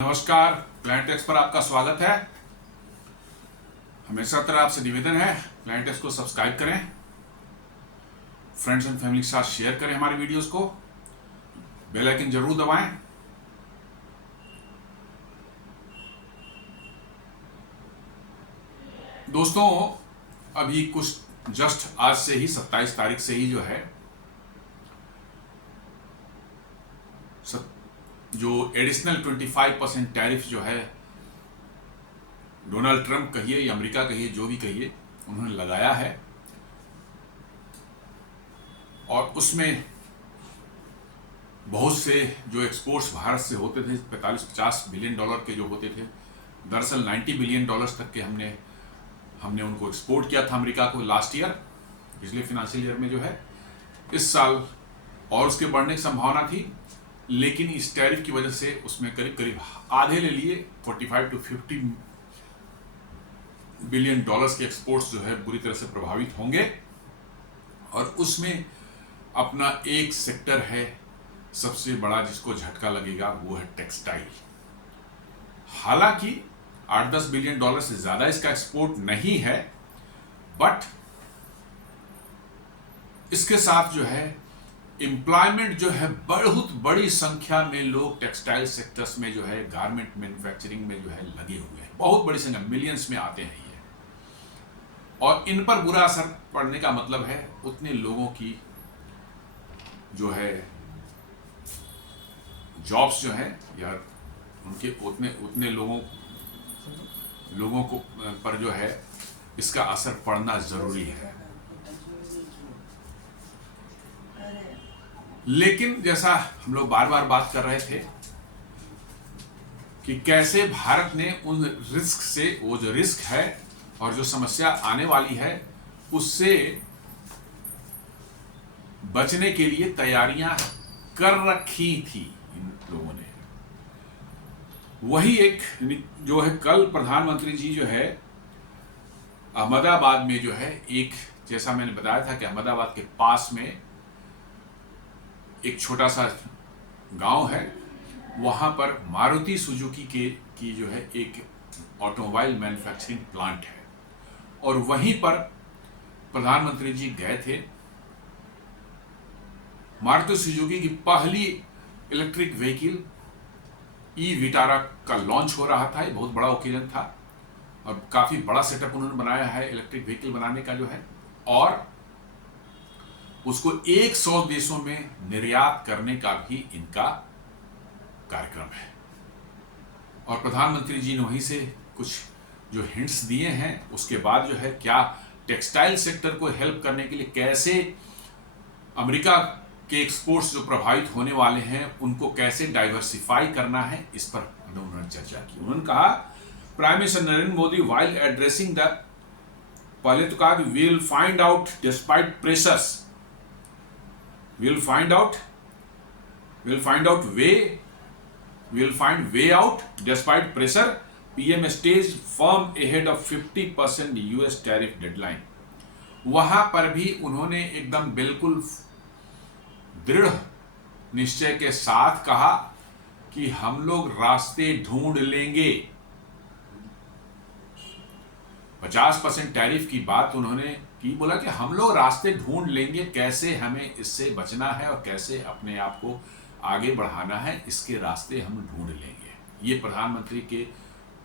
नमस्कार, plan takes पर आपका स्वागत है। हमेशा तरह आपसे निवेदन है, प्लान टेक्स को सब्सक्राइब करें, फ्रेंड्स एंड फैमिली के साथ शेयर करें हमारी वीडियोस को, बेल आइकन जरूर दबाएं। दोस्तों, अभी कुछ जस्ट आज से ही 27 तारीख से ही जो है जो एडिशनल 25% टैरिफ जो है डोनाल्ड ट्रंप कहिए या अमेरिका कहिए, जो भी कहिए, उन्होंने लगाया है। और उसमें बहुत से जो एक्सपोर्ट्स भारत से होते थे 45-50 बिलियन डॉलर के जो होते थे, दरअसल 90 बिलियन डॉलर्स तक के हमने उनको एक्सपोर्ट किया था अमेरिका को लास्ट ईयर, पिछले फाइनेंशियल ईयर में जो है। इस साल और उसके बढ़ने की संभावना थी, लेकिन इस टैरिफ की वजह से उसमें करीब करीब आधे ले लिए। 45 to 50 बिलियन डॉलर्स के एक्सपोर्ट्स जो है बुरी तरह से प्रभावित होंगे। और उसमें अपना एक सेक्टर है सबसे बड़ा जिसको झटका लगेगा, वो है टेक्सटाइल। हालांकि 8-10 बिलियन डॉलर से ज्यादा इसका एक्सपोर्ट नहीं है, बट इसके साथ जो है एम्प्लॉयमेंट जो है बहुत बड़ी संख्या में लोग टेक्सटाइल सेक्टर्स में जो है गारमेंट मैन्युफैक्चरिंग में जो है लगे हुए हैं, बहुत बड़ी संख्या, मिलियंस में आते हैं ये। और इन पर बुरा असर पड़ने का मतलब है उतने लोगों की जो है जॉब्स जो है, या उनके उतने लोगों को पर जो है इसका असर पड़ना जरूरी है। लेकिन जैसा हम लोग बार बार बात कर रहे थे कि कैसे भारत ने उन रिस्क से, वो जो रिस्क है और जो समस्या आने वाली है, उससे बचने के लिए तैयारियां कर रखी थी इन लोगों ने। वही एक जो है, कल प्रधानमंत्री जी जो है अहमदाबाद में जो है, एक, जैसा मैंने बताया था कि अहमदाबाद के पास में एक छोटा सा गांव है, वहां पर मारुति सुजुकी की जो है एक ऑटोमोबाइल मैन्युफैक्चरिंग प्लांट है। और वहीं पर प्रधानमंत्री जी गए थे। मारुति सुजुकी की पहली इलेक्ट्रिक व्हीकल ई विटारा का लॉन्च हो रहा था। ये बहुत बड़ा ओकेजन था और काफी बड़ा सेटअप उन्होंने बनाया है इलेक्ट्रिक व्हीकल बनाने का जो है, और उसको 100 देशों में निर्यात करने का भी इनका कार्यक्रम है। और प्रधानमंत्री जी ने वहीं से कुछ जो हिंट्स दिए हैं, उसके बाद जो है क्या टेक्सटाइल सेक्टर को हेल्प करने के लिए कैसे अमेरिका के एक्सपोर्ट्स जो प्रभावित होने वाले हैं उनको कैसे डाइवर्सिफाई करना है, इस पर उन्होंने चर्चा की। उन्होंने कहा, prime minister Narendra Modi while addressing the, पहले तो कहा कि will find out despite pressures, we'll find way out despite pressure. PM stays firm ahead of 50% US tariff deadline. वहां पर भी उन्होंने एकदम बिल्कुल दृढ़ निश्चय के साथ कहा कि हम लोग रास्ते ढूंढ लेंगे। 50% टैरिफ की बात उन्होंने की, बोला कि हम लोग रास्ते ढूंढ लेंगे, कैसे हमें इससे बचना है और कैसे अपने आप को आगे बढ़ाना है, इसके रास्ते हम ढूंढ लेंगे। ये प्रधानमंत्री के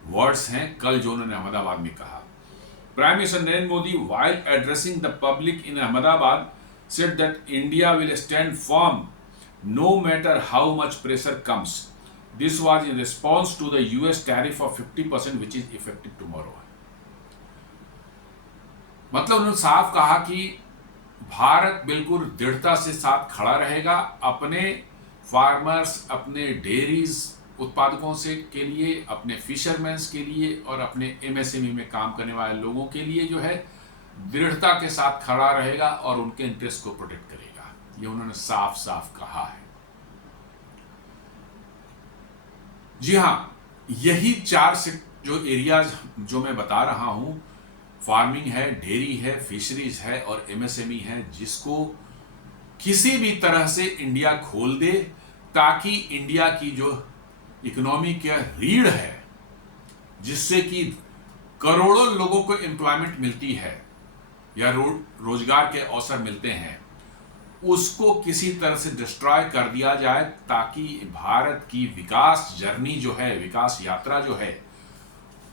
वर्ड्स हैं कल जो उन्होंने अहमदाबाद में कहा। Prime minister Narendra Modi while addressing the public in Ahmedabad said that India will stand firm no matter how much pressure comes. This was in response to the US tariff of 50% which is effective tomorrow. मतलब उन्होंने साफ कहा कि भारत बिल्कुल दृढ़ता से साथ खड़ा रहेगा अपने फार्मर्स, अपने डेयरीज उत्पादकों से के लिए, अपने फिशरमैन्स के लिए और अपने एमएसएमई में काम करने वाले लोगों के लिए जो है दृढ़ता के साथ खड़ा रहेगा और उनके इंटरेस्ट को प्रोटेक्ट करेगा। ये उन्होंने साफ साफ कहा है। जी हाँ, यही 4 जो एरियाज जो मैं बता रहा हूं, फार्मिंग है, डेयरी है, फिशरीज है और एमएसएमई है, जिसको किसी भी तरह से इंडिया खोल दे ताकि इंडिया की जो इकोनॉमी का रीढ़ है, जिससे कि करोड़ों लोगों को एम्प्लॉयमेंट मिलती है या रोजगार के अवसर मिलते हैं, उसको किसी तरह से डिस्ट्रॉय कर दिया जाए, ताकि भारत की विकास जर्नी जो है, विकास यात्रा जो है,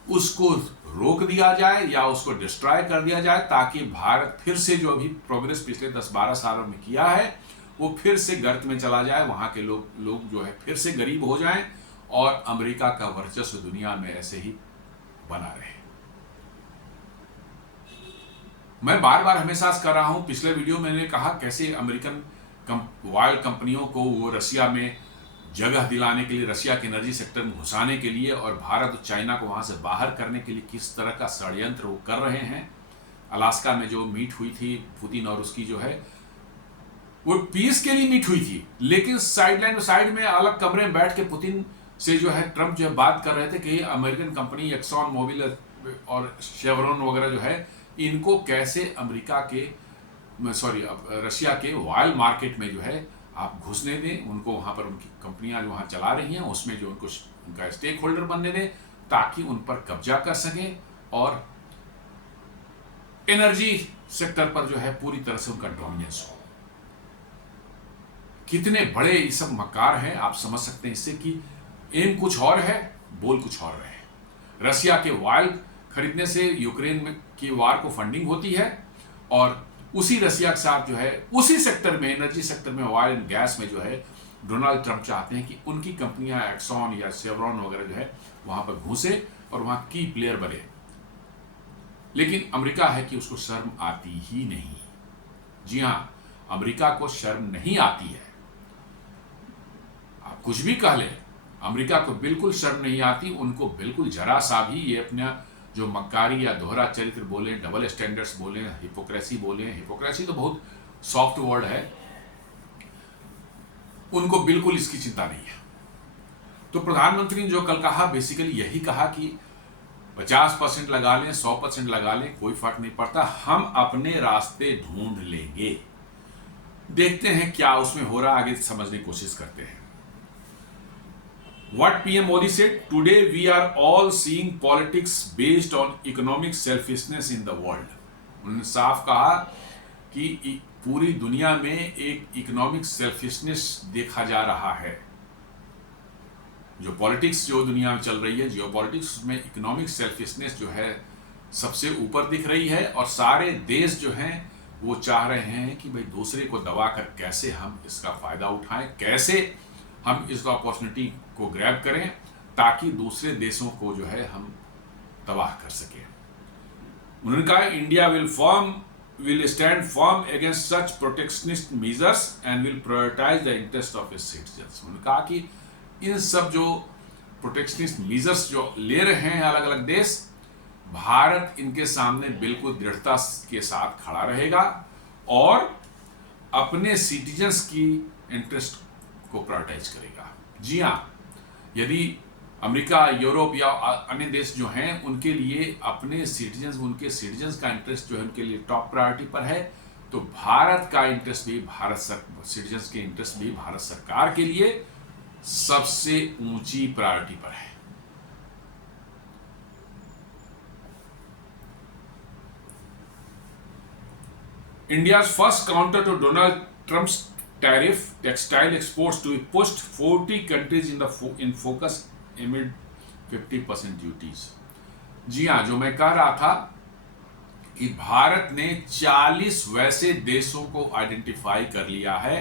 उसको रोक दिया जाए या उसको डिस्ट्रॉय कर दिया जाए, ताकि भारत फिर से जो अभी प्रोग्रेस पिछले 10-12 सालों में किया है वो फिर से गर्त में चला जाए, वहां के लोग जो है फिर से गरीब हो जाएं और अमेरिका का वर्चस्व दुनिया में ऐसे ही बना रहे। मैं बार बार हमेशा कर रहा हूं, पिछले वीडियो में मैंने कहा कैसे अमेरिकन ऑयल कंपनियों को वो रशिया में जगह दिलाने के लिए, रशिया के एनर्जी सेक्टर में घुसाने के लिए और भारत और चाइना को वहां से बाहर करने के लिए किस तरह का षड्यंत्र वो कर रहे हैं। अलास्का में जो मीट हुई थी पुतिन और उसकी जो है वो पीस के लिए मीट हुई थी, लेकिन साइड में अलग कमरे में बैठ के पुतिन से जो है ट्रंप जो है बात कर रहे थे कि अमेरिकन कंपनी एक्सॉन मोबिल और शेवरॉन वगैरह जो है, इनको कैसे अमेरिका के रशिया के ऑयल मार्केट में जो है आप घुसने दें, उनको वहां पर उनकी कंपनियां जो वहां चला रही हैं उसमें जो उनको उनका स्टेक होल्डर बनने दें, ताकि उन पर कब्जा कर सकें और एनर्जी सेक्टर पर जो है पूरी तरह से उनका डोमिनेंस हो। कितने बड़े ये सब मकार हैं, आप समझ सकते हैं इससे कि एम कुछ और है, बोल कुछ और रहे। रशिया के ऑयल खरीदने से यूक्रेन में की वार को फंडिंग होती है और उसी रशिया के साथ जो है उसी सेक्टर में, एनर्जी सेक्टर में, ऑयल एंड गैस में जो है डोनाल्ड ट्रंप चाहते हैं कि उनकी कंपनियां एक्सॉन या शेवरॉन वगैरह जो है वहां पर घुसे और वहां की प्लेयर बने। लेकिन अमेरिका है कि उसको शर्म आती ही नहीं। जी हां, अमेरिका को शर्म नहीं आती है। आप कुछ भी कह लें, अमेरिका को बिल्कुल शर्म नहीं आती। उनको बिल्कुल जरा सा भी ये अपना जो मक्कारी या दोहरा चरित्र बोले, डबल स्टैंडर्ड्स बोले, हिपोक्रेसी बोले, हिपोक्रेसी तो बहुत सॉफ्ट वर्ड है, उनको बिल्कुल इसकी चिंता नहीं है। तो प्रधानमंत्री ने जो कल कहा, बेसिकली यही कहा कि 50% लगा लें, 100% लगा लें, कोई फर्क नहीं पड़ता, हम अपने रास्ते ढूंढ लेंगे। देखते हैं क्या उसमें हो रहा, आगे समझने की कोशिश करते हैं। What PM Modi said, today we are all seeing politics based on economic selfishness in the world. उन्होंने साफ कहा कि पूरी दुनिया में एक इकोनॉमिक सेल्फिशनेस देखा जा रहा है। जो पॉलिटिक्स जो दुनिया में चल रही है, जियो पॉलिटिक्स, उसमें इकोनॉमिक सेल्फिशनेस जो है सबसे ऊपर दिख रही है और सारे देश जो हैं वो चाह रहे हैं कि भाई दूसरे को दबाकर कैसे हम इसका फायदा उठाएं, कैसे हम इस अपॉर्चुनिटी को ग्रैब करें, ताकि दूसरे देशों को जो है हम तबाह कर सकें। उन्होंने कहा India will stand firm against such protectionist measures and will prioritize the interest of its citizens. उन्होंने कहा कि इन सब जो प्रोटेक्शनिस्ट मेजर्स जो ले रहे हैं अलग अलग देश, भारत इनके सामने बिल्कुल दृढ़ता के साथ खड़ा रहेगा और अपने सिटीजन्स की इंटरेस्ट को प्रायोरिटाइज करेगा। जी हाँ, यदि अमेरिका, यूरोप या अन्य देश जो हैं उनके लिए अपने उनके सिटीजन्स का इंटरेस्ट जो है उनके लिए टॉप प्रायोरिटी पर है, तो भारत का इंटरेस्ट भी, सिटीजन्स के इंटरेस्ट भी भारत सरकार के लिए सबसे ऊंची प्रायोरिटी पर है। India's first counter to Donald Trump's tariff, textile exports to be pushed 40 countries in focus amid 50% duties. जी हाँ, जो मैं कह रहा था कि भारत ने 40 वैसे देशों को आइडेंटिफाई कर लिया है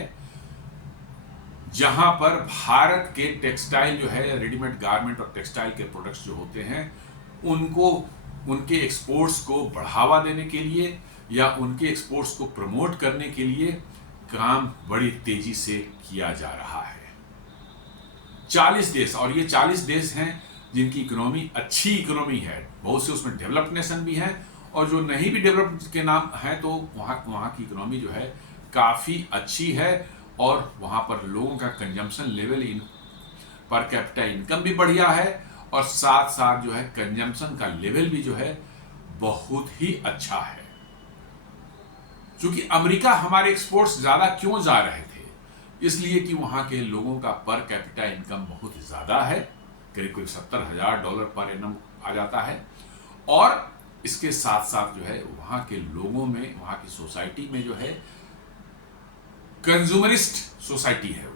जहां पर भारत के टेक्सटाइल जो है, रेडीमेड गारमेंट और टेक्सटाइल के प्रोडक्ट्स जो होते हैं, उनको उनके एक्सपोर्ट्स को बढ़ावा देने के लिए या उनके एक्सपोर्ट्स को प्रमोट करने के लिए काम बड़ी तेजी से किया जा रहा है। 40 देश, और ये 40 देश हैं जिनकी इकोनॉमी अच्छी इकोनॉमी है, बहुत से उसमें डेवलप्ड नेशन भी हैं और जो नहीं भी डेवलप्ड के नाम हैं तो वहाँ की इकोनॉमी जो है काफ़ी अच्छी है और वहाँ पर लोगों का consumption level, per capita income भी बढ़िया है और साथ साथ जो है कंजम्पशन का लेवल भी जो है बहुत ही अच्छा है। क्योंकि अमेरिका हमारे एक्सपोर्ट्स ज़्यादा क्यों जा रहे थे, इसलिए कि वहाँ के लोगों का पर कैपिटा इनकम बहुत ज़्यादा है करीब करीब $70,000 पर एनम आ जाता है। और इसके साथ साथ जो है वहाँ के लोगों में, वहाँ की सोसाइटी में जो है कंज्यूमरिस्ट सोसाइटी है,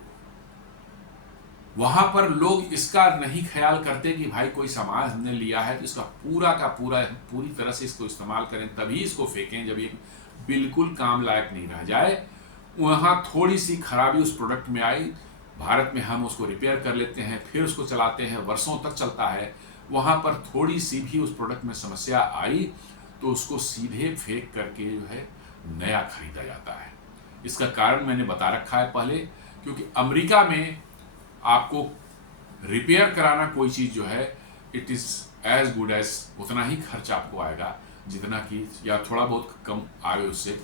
वहां पर लोग इसका नहीं ख्याल करते कि भाई कोई सामान हमने लिया है तो इसका पूरा का पूरा पूरी तरह से इसको इस्तेमाल करें, तभी इसको फेंकें जब ये बिल्कुल काम लायक नहीं रह जाए। वहाँ थोड़ी सी खराबी उस प्रोडक्ट में आई, भारत में हम उसको रिपेयर कर लेते हैं, फिर उसको चलाते हैं, वर्षों तक चलता है। वहाँ पर थोड़ी सी भी उस प्रोडक्ट में समस्या आई तो उसको सीधे फेंक करके जो है नया खरीदा जाता है। इसका कारण मैंने बता रखा है पहले, क्योंकि अमेरिका में आपको रिपेयर कराना कोई चीज़ जो है it is as good as, उतना ही खर्च आपको आएगा जितना कि, या थोड़ा बहुत कम आए उससे,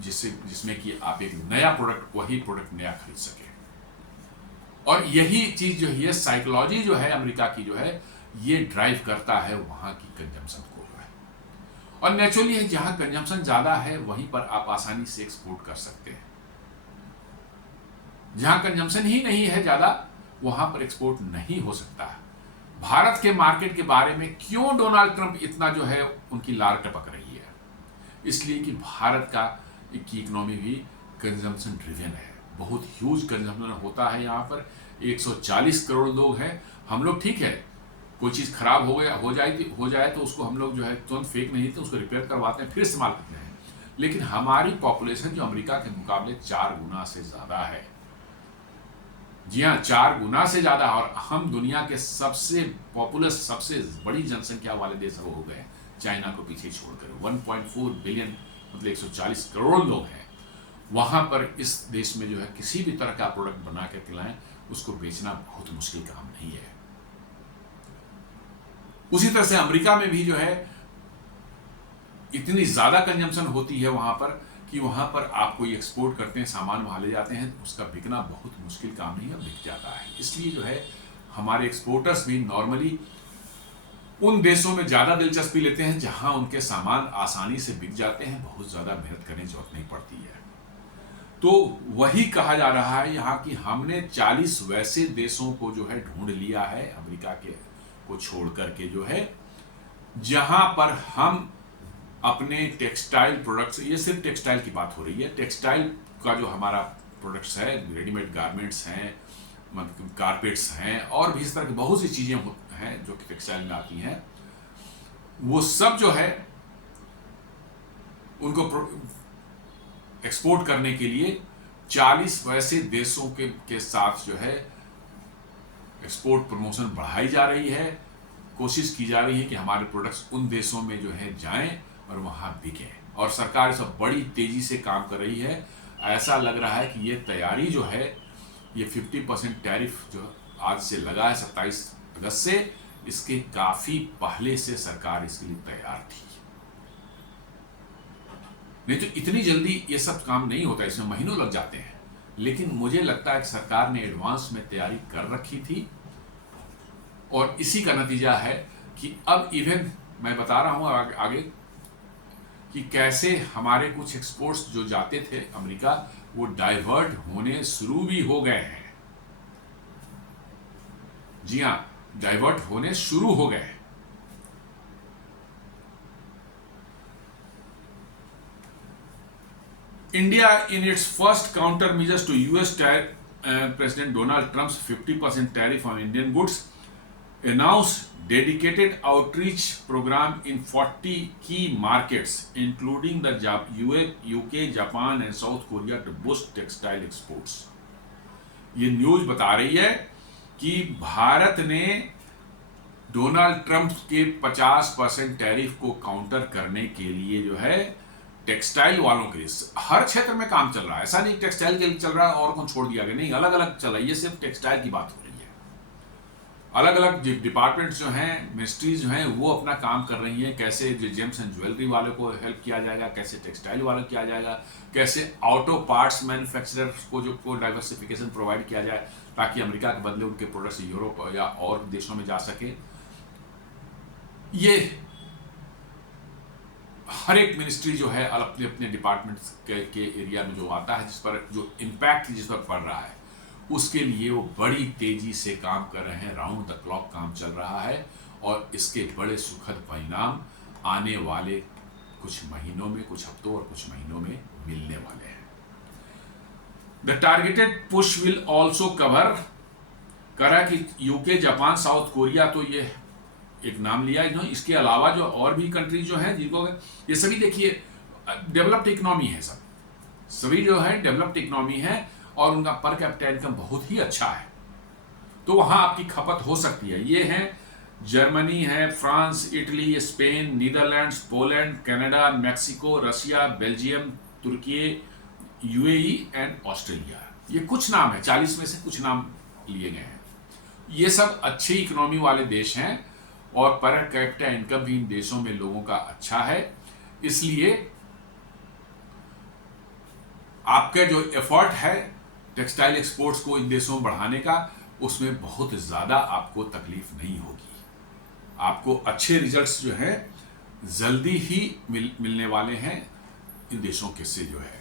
जिसमें कि आप एक नया प्रोडक्ट, वही प्रोडक्ट नया खरीद सके। और यही चीज़ जो है, साइकोलॉजी जो है अमेरिका की जो है, ये ड्राइव करता है वहाँ की कंजम्पशन को जो है। और नेचुरली है, जहाँ कंजम्पशन ज़्यादा है वहीं पर आप आसानी से एक्सपोर्ट कर सकते हैं। जहां कंजम्पशन ही नहीं है ज्यादा, वहां पर एक्सपोर्ट नहीं हो सकता। भारत के मार्केट के बारे में क्यों डोनाल्ड ट्रंप इतना जो है उनकी लार टपक रही है? इसलिए कि भारत की इकोनॉमी भी कंजम्पशन ड्रिवन है, बहुत ह्यूज कंजम्पशन होता है। यहाँ पर 140 करोड़ लोग हैं। हम लोग ठीक है, कोई चीज़ खराब हो जाए तो उसको हम लोग जो है तुरंत फेंक नहीं देते, उसको रिपेयर करवाते हैं, फिर इस्तेमाल करते हैं। लेकिन हमारी पॉपुलेशन जो अमेरिका के मुकाबले 4 गुना से ज़्यादा है। जी हाँ, 4 गुना से ज़्यादा। और हम दुनिया के सबसे पॉपुलस, सबसे बड़ी जनसंख्या वाले देश हो गए, चाइना को पीछे छोड़कर। 1.4 बिलियन मतलब 140 करोड़ लोग हैं। वहाँ पर इस देश में जो है किसी भी तरह का प्रोडक्ट बना कर खिलाएं, उसको बेचना बहुत मुश्किल काम नहीं है। उसी तरह से अमेरिका में भी जो है इतनी ज़्यादा कंजम्पशन होती है वहाँ पर कि वहाँ पर आप कोई एक्सपोर्ट करते हैं, सामान वहाँ ले जाते हैं, उसका बिकना बहुत मुश्किल काम नहीं है, बिक जाता है। इसलिए जो है हमारे एक्सपोर्टर्स भी नॉर्मली उन देशों में ज़्यादा दिलचस्पी लेते हैं जहाँ उनके सामान आसानी से बिक जाते हैं, बहुत ज़्यादा मेहनत करने की जरूरत नहीं पड़ती है। तो वही कहा जा रहा है यहाँ कि हमने 40 वैसे देशों को जो है ढूंढ लिया है, अमेरिका के को छोड़ करके जो है, जहाँ पर हम अपने टेक्सटाइल प्रोडक्ट्स, ये सिर्फ टेक्सटाइल की बात हो रही है, टेक्सटाइल का जो हमारा प्रोडक्ट्स है, रेडीमेड गारमेंट्स हैं, कारपेट्स हैं, और भी इस तरह की बहुत सी चीज़ें हैं जो कि टेक्सटाइल में आती हैं, वो सब जो है उनको एक्सपोर्ट करने के लिए 40 वैसे देशों के साथ जो है एक्सपोर्ट प्रमोशन बढ़ाई जा रही है। कोशिश की जा रही है कि हमारे प्रोडक्ट्स उन देशों में जो है जाएं और वहाँ बिकें, और सरकार इस पर बड़ी तेज़ी से काम कर रही है। ऐसा लग रहा है कि ये तैयारी जो है, ये 50% टैरिफ जो आज से लगा है 27 अगस्त से, इसके काफ़ी पहले से सरकार इसके लिए तैयार थी। नहीं तो इतनी जल्दी ये सब काम नहीं होता, इसमें महीनों लग जाते हैं। लेकिन मुझे लगता है कि सरकार ने एडवांस में तैयारी कर रखी थी, और इसी का नतीजा है कि अब इवन मैं बता रहा हूँ आगे कि कैसे हमारे कुछ एक्सपोर्ट्स जो जाते थे अमेरिका, वो डाइवर्ट होने शुरू भी हो गए हैं। जी हाँ, डाइवर्ट होने शुरू हो गए। India, in its first countermeasures to US President Donald Trump's 50% tariff on Indian goods, announced dedicated outreach program in 40 key markets, including the UK, Japan and South Korea, to boost textile exports. ये news बता रही है कि भारत ने Donald Trump के 50% tariff को counter करने के लिए जो है टेक्सटाइल वालों के लिए हर क्षेत्र में काम चल रहा है। ऐसा नहीं टेक्सटाइल के लिए चल रहा है और कौन छोड़ दिया गया, नहीं, अलग अलग चल रहा है। ये सिर्फ टेक्सटाइल की बात हो रही है। अलग अलग डिपार्टमेंट्स जो हैं, मिनिस्ट्रीज जो हैं, वो अपना काम कर रही हैं। कैसे जेम्स एंड ज्वेलरी वालों को हेल्प किया जाएगा, कैसे टेक्सटाइल वालों को किया जाएगा, कैसे ऑटो पार्ट्स मैन्युफैक्चरर्स को डाइवर्सिफिकेशन प्रोवाइड किया जाए ताकि अमेरिका के बदले उनके प्रोडक्ट्स यूरोप या और देशों में जा सके। ये हर एक मिनिस्ट्री जो है अपने अपने डिपार्टमेंट्स के एरिया में जो आता है, जिस पर जो इम्पैक्ट जिस पर पड़ रहा है, उसके लिए वो बड़ी तेजी से काम कर रहे हैं, राउंड द क्लॉक काम चल रहा है और इसके बड़े सुखद परिणाम आने वाले कुछ महीनों में, कुछ हफ्तों और कुछ महीनों में मिलने वाले हैं। The targeted push will also cover, करा कि यूके, जापान, साउथ कोरिया, तो ये एक नाम लिया इन्होंने, इसके अलावा जो और भी कंट्रीज जो हैं जिनको, ये सभी देखिए डेवलप्ड इकोनॉमी है, सभी जो है डेवलप्ड इकोनॉमी है और उनका पर कैपिटा इनकम बहुत ही अच्छा है, तो वहां आपकी खपत हो सकती है। ये है जर्मनी है, France, Italy, Spain, Netherlands, Poland, Canada, Mexico, Russia, Belgium, तुर्की, यूएई एंड ऑस्ट्रेलिया। ये कुछ नाम है, 40 में से कुछ नाम लिए गए हैं। ये सब अच्छी इकोनॉमी वाले देश हैं और पर कैपिटा इनकम भी इन देशों में लोगों का अच्छा है, इसलिए आपका जो एफर्ट है टेक्सटाइल एक्सपोर्ट्स को इन देशों में बढ़ाने का, उसमें बहुत ज़्यादा आपको तकलीफ नहीं होगी। आपको अच्छे रिजल्ट्स जो हैं जल्दी ही मिलने वाले हैं इन देशों के से जो है।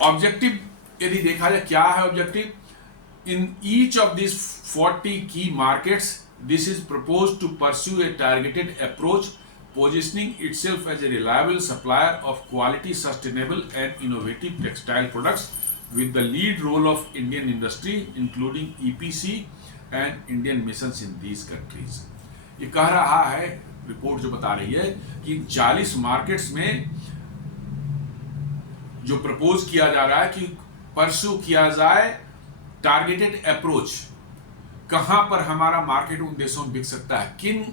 ऑब्जेक्टिव यदि देखा जाए, क्या है objective? In each of this 40 key markets this is propose to pursue a targeted approach positioning itself as a reliable supplier of quality, sustainable and innovative textile products with the lead role of Indian industry including EPC and Indian missions in these countries। ये कह रहा है report जो बता रही है कि 40 markets में जो प्रपोज किया जा रहा है कि परस्यू किया जाए टारगेटेड अप्रोच, कहां पर हमारा मार्केट उन देशों में बिक सकता है, किन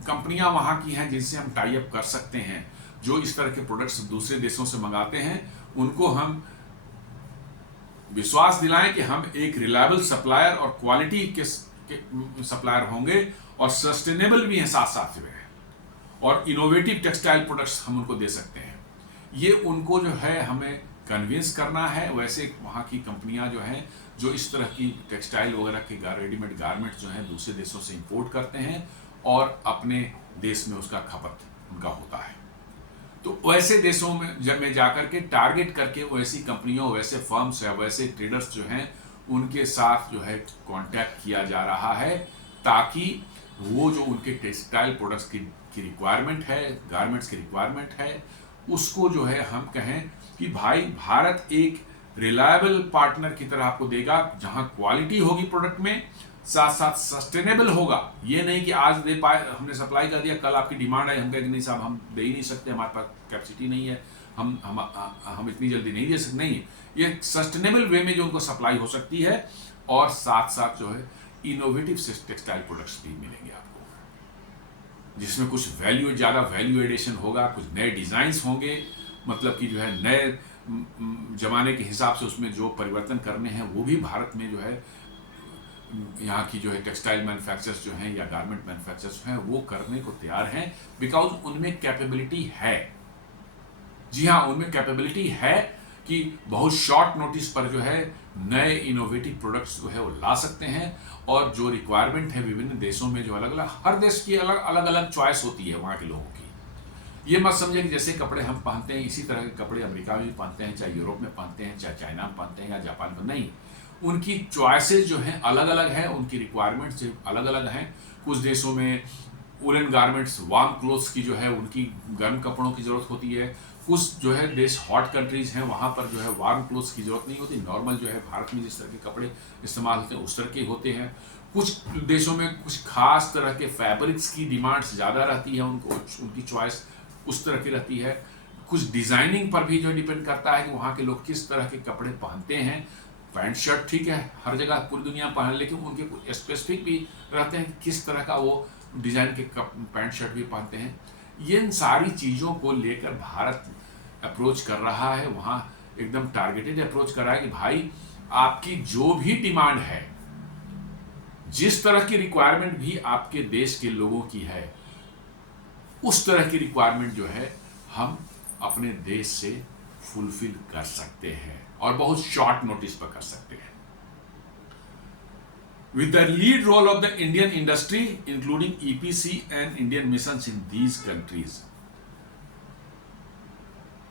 कंपनियां वहां की हैं जिनसे हम टाई अप कर सकते हैं, जो इस तरह के प्रोडक्ट्स दूसरे देशों से मंगाते हैं, उनको हम विश्वास दिलाएं कि हम एक रिलायबल सप्लायर और क्वालिटी के सप्लायर होंगे और सस्टेनेबल भी हैं साथ साथ में, और इनोवेटिव टेक्सटाइल प्रोडक्ट्स हम उनको दे सकते हैं। ये उनको जो है हमें कन्विंस करना है। वैसे वहाँ की कंपनियां जो हैं जो इस तरह की टेक्सटाइल वगैरह के रेडीमेड गारमेंट्स जो हैं दूसरे देशों से इंपोर्ट करते हैं और अपने देश में उसका खपत उनका होता है, तो वैसे देशों में जब मैं जाकर के टारगेट करके वैसी कंपनियों, वैसे फर्म्स या वैसे ट्रेडर्स जो हैं उनके साथ जो है कांटेक्ट किया जा रहा है, ताकि वो जो उनके टेक्सटाइल प्रोडक्ट्स की रिक्वायरमेंट है, गारमेंट्स की रिक्वायरमेंट है, उसको जो है हम कहें कि भाई भारत एक रिलायबल पार्टनर की तरह आपको देगा, जहां क्वालिटी होगी प्रोडक्ट में, साथ साथ सस्टेनेबल होगा। ये नहीं कि आज दे पाए, हमने सप्लाई कर दिया, कल आपकी डिमांड है, हम कहेंगे नहीं साहब हम दे ही नहीं सकते, हमारे पास कैपेसिटी नहीं है, हम इतनी जल्दी नहीं दे सकते। नहीं, ये सस्टेनेबल वे में जो उनको सप्लाई हो सकती है, और साथ साथ जो है इनोवेटिव टेक्सटाइल प्रोडक्ट्स भी मिलेंगे आपको, जिसमें कुछ ज़्यादा वैल्यू एडिशन होगा, कुछ नए डिज़ाइंस होंगे, मतलब कि जो है नए जमाने के हिसाब से उसमें जो परिवर्तन करने हैं वो भी भारत में जो है यहाँ की जो है टेक्सटाइल मैन्युफैक्चरर्स जो हैं या गारमेंट मैन्युफैक्चरर्स हैं वो करने को तैयार हैं, बिकॉज उनमें कैपेबिलिटी है। जी हाँ, उनमें कैपेबिलिटी है कि बहुत शॉर्ट नोटिस पर जो है नए इनोवेटिव प्रोडक्ट्स जो है वो ला सकते हैं, और जो रिक्वायरमेंट है विभिन्न देशों में जो अलग अलग, हर देश की अलग अलग चॉइस होती है वहाँ के लोगों की। ये मत समझे कि जैसे कपड़े हम पहनते हैं इसी तरह के कपड़े अमेरिका में भी पहनते हैं, चाहे यूरोप में पहनते हैं, चाहे चाइना में पहनते हैं या जापान में, नहीं, उनकी चॉइसेस जो हैं अलग अलग हैं, उनकी रिक्वायरमेंट्स अलग अलग हैं। कुछ देशों में वुलन गारमेंट्स, वार्म क्लोथ्स की जो है उनकी गर्म कपड़ों की ज़रूरत होती है, कुछ जो है देश हॉट कंट्रीज़ हैं वहाँ पर जो है वार्म क्लोथ्स की ज़रूरत नहीं होती, नॉर्मल जो है भारत में जिस तरह के कपड़े इस्तेमाल होते हैं उस तरह के होते हैं। कुछ देशों में कुछ खास तरह के फैब्रिक्स की डिमांड्स ज़्यादा रहती है, उनकी चॉइस उस तरह की रहती है। कुछ डिज़ाइनिंग पर भी जो डिपेंड करता है कि वहाँ के लोग किस तरह के कपड़े पहनते हैं। पैंट शर्ट ठीक है हर जगह पूरी दुनिया पहन, लेकिन उनके कुछ स्पेसिफिक भी रहते हैं किस तरह का वो डिज़ाइन के पैंट शर्ट भी पहनते हैं। ये इन सारी चीज़ों को लेकर भारत अप्रोच कर रहा है, वहाँ एकदम टारगेटेड अप्रोच कर रहा है कि भाई आपकी जो भी डिमांड है, जिस तरह की रिक्वायरमेंट भी आपके देश के लोगों की है, उस तरह की रिक्वायरमेंट जो है हम अपने देश से फुलफिल कर सकते हैं और बहुत शॉर्ट नोटिस पर कर सकते हैं। With the lead role of the Indian industry, including EPC and Indian missions in these countries,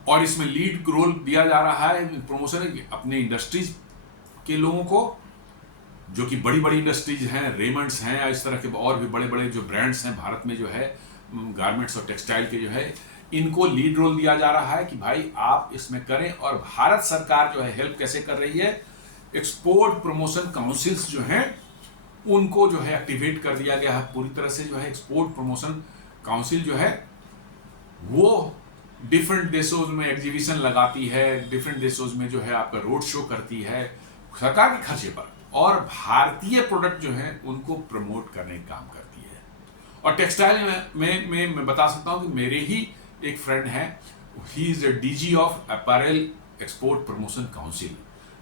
और इसमें लीड रोल दिया जा रहा है प्रमोशन अपने इंडस्ट्रीज के लोगों को, जो कि बड़ी बड़ी इंडस्ट्रीज हैं, रेमंड्स हैं, इस तरह के और भी बड़े बड़े जो ब्रांड्स हैं भारत में जो है गारमेंट्स और टेक्सटाइल के जो है, इनको लीड रोल दिया जा रहा है कि भाई आप इसमें करें। और भारत सरकार जो है हेल्प कैसे कर रही है, एक्सपोर्ट प्रमोशन काउंसिल्स जो हैं उनको जो है एक्टिवेट कर दिया गया है पूरी तरह से। जो है एक्सपोर्ट प्रमोशन काउंसिल जो है वो डिफरेंट देशों में एग्जीबिशन लगाती है, डिफरेंट देशों में जो है आपका रोड शो करती है सरकार के खर्चे पर, और भारतीय प्रोडक्ट जो है उनको प्रमोट करने का काम करती है। और टेक्सटाइल में मैं बता सकता हूं कि मेरे ही एक फ्रेंड है, ही is the DG of apparel export promotion council,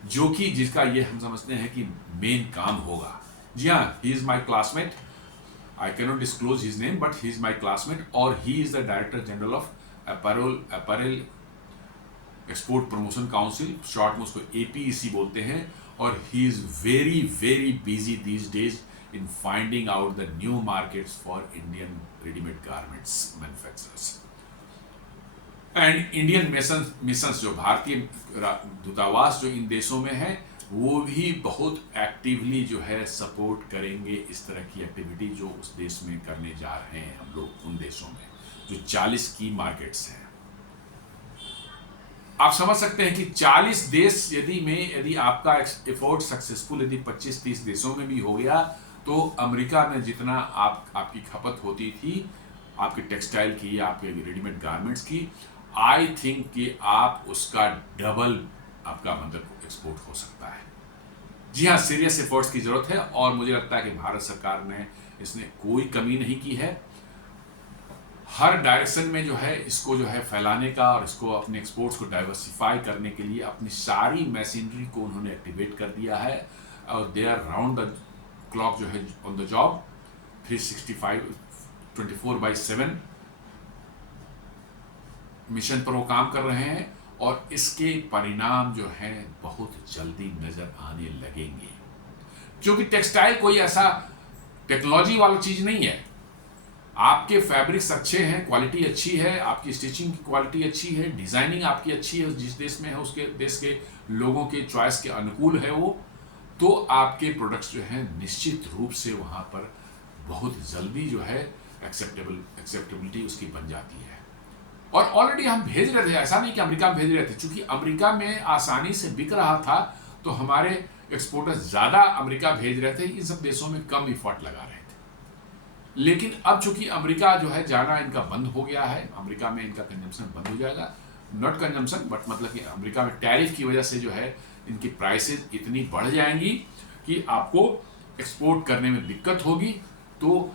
जो कि जिसका ये हम समझते हैं कि मेन काम होगा। जी हाँ, he is my classmate, I cannot disclose his name but he is my classmate, और he is the director general of apparel export promotion council, short में उसको APEC बोलते हैं। और he is very very busy these days in finding out the new markets for Indian ready-made garments manufacturers and Indian missions जो भारतीय दूतावास जो इन देशों में है वो भी बहुत एक्टिवली जो है सपोर्ट करेंगे इस तरह की एक्टिविटी जो उस देश में करने जा रहे हैं हम लोग उन देशों में जो 40 की मार्केट्स हैं। आप समझ सकते हैं कि 40 देश यदि आपका एफर्ट सक्सेसफुल यदि 25-30 देशों में भी हो गया तो अमेरिका में जितना आपकी खपत होती थी आपके टेक्सटाइल की या आपके रेडीमेड गारमेंट्स की, आई थिंक कि आप उसका डबल आपका मतलब एक्सपोर्ट हो सकता है। जी हाँ, सीरियस एफर्ट्स की जरूरत है और मुझे लगता है कि भारत सरकार ने इसने कोई कमी नहीं की है। हर डायरेक्शन में जो है इसको जो है फैलाने का और इसको अपने एक्सपोर्ट्स को डाइवर्सिफाई करने के लिए अपनी सारी मशीनरी को उन्होंने एक्टिवेट कर दिया है और they are round the clock जो है ऑन द जॉब 24/7 मिशन पर वो काम कर रहे हैं और इसके परिणाम जो है बहुत जल्दी नजर आने लगेंगे, क्योंकि टेक्सटाइल कोई ऐसा टेक्नोलॉजी वाला चीज नहीं है। आपके फैब्रिक्स अच्छे हैं, क्वालिटी अच्छी है, आपकी स्टिचिंग की क्वालिटी अच्छी है, डिजाइनिंग आपकी अच्छी है, जिस देश में है उसके देश के लोगों के चॉइस के अनुकूल है वो, तो आपके प्रोडक्ट्स जो हैं निश्चित रूप से वहाँ पर बहुत जल्दी जो है एक्सेप्टेबिलिटी उसकी बन जाती है। और ऑलरेडी हम भेज रहे थे, ऐसा नहीं कि अमेरिका में भेज रहे थे, क्योंकि अमेरिका में आसानी से बिक रहा था तो हमारे एक्सपोर्टर्स ज़्यादा अमेरिका भेज रहे थे, इन सब देशों में कम इफर्ट लगा रहे थे। लेकिन अब चूंकि अमेरिका जो है जाना इनका बंद हो गया है, अमेरिका में इनका कंजम्पशन बंद हो जाएगा, नॉट कंजम्पशन बट मतलब कि अमेरिका में टैरिफ की वजह से जो है इनकी प्राइसेस इतनी बढ़ जाएंगी कि आपको एक्सपोर्ट करने में दिक्कत होगी। तो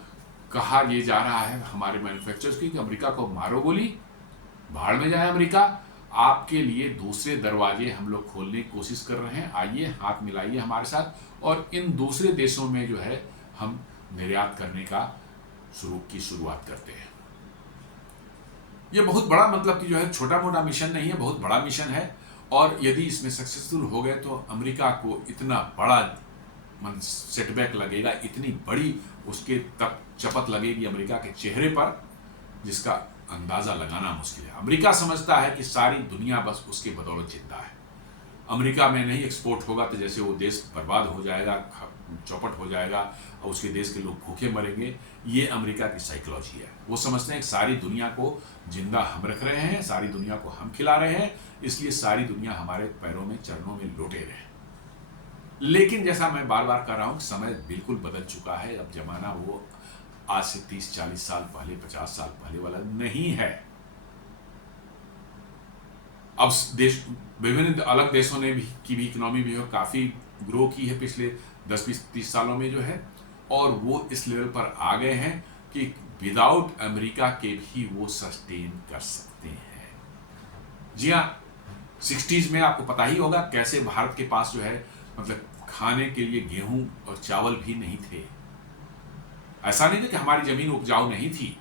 कहा यह जा रहा है हमारे मैन्युफैक्चरर्स की कि अमेरिका को मारो गोली, भाड़ में जाए अमेरिका, आपके लिए दूसरे दरवाजे हम लोग खोलने की कोशिश कर रहे हैं, आइए हाथ मिलाइए हमारे साथ और इन दूसरे देशों में जो है हम निर्यात करने का शुरुआत करते हैं। ये बहुत बड़ा मतलब कि जो है छोटा मोटा मिशन नहीं है, बहुत बड़ा मिशन है और यदि इसमें सक्सेसफुल हो गए तो अमेरिका को इतना बड़ा सेटबैक लगेगा, इतनी बड़ी उसके तब चपत लगेगी अमेरिका के चेहरे पर जिसका अंदाजा लगाना मुश्किल है। अमेरिका समझता है कि सारी दुनिया बस उसके बदौलत जिंदा है, अमेरिका में नहीं एक्सपोर्ट होगा तो जैसे वो देश बर्बाद हो जाएगा, चौपट हो जाएगा और उसके देश के लोग भूखे मरेंगे। ये अमेरिका की साइकोलॉजी है। वो समझते हैं कि सारी दुनिया को जिंदा हम रख रहे हैं, सारी दुनिया को हम खिला रहे हैं, इसलिए सारी दुनिया हमारे पैरों में चरणों में लोटे रहे। लेकिन जैसा मैं बार बार कह रहा हूं, समय बिल्कुल बदल चुका है। अब जमाना वो आज से 30-40 साल पहले, 50 साल पहले वाला नहीं है। अब देश विभिन्न अलग देशों ने की भी इकोनॉमी भी काफी ग्रो की है पिछले 10-20-30 सालों में जो है, और वो इस लेवल पर आ गए हैं कि विदाउट अमेरिका के भी वो सस्टेन कर सकते हैं। जी हाँ, 60s में आपको पता ही होगा कैसे भारत के पास जो है मतलब खाने के लिए गेहूं और चावल भी नहीं थे। ऐसा नहीं था कि हमारी जमीन उपजाऊ नहीं थी,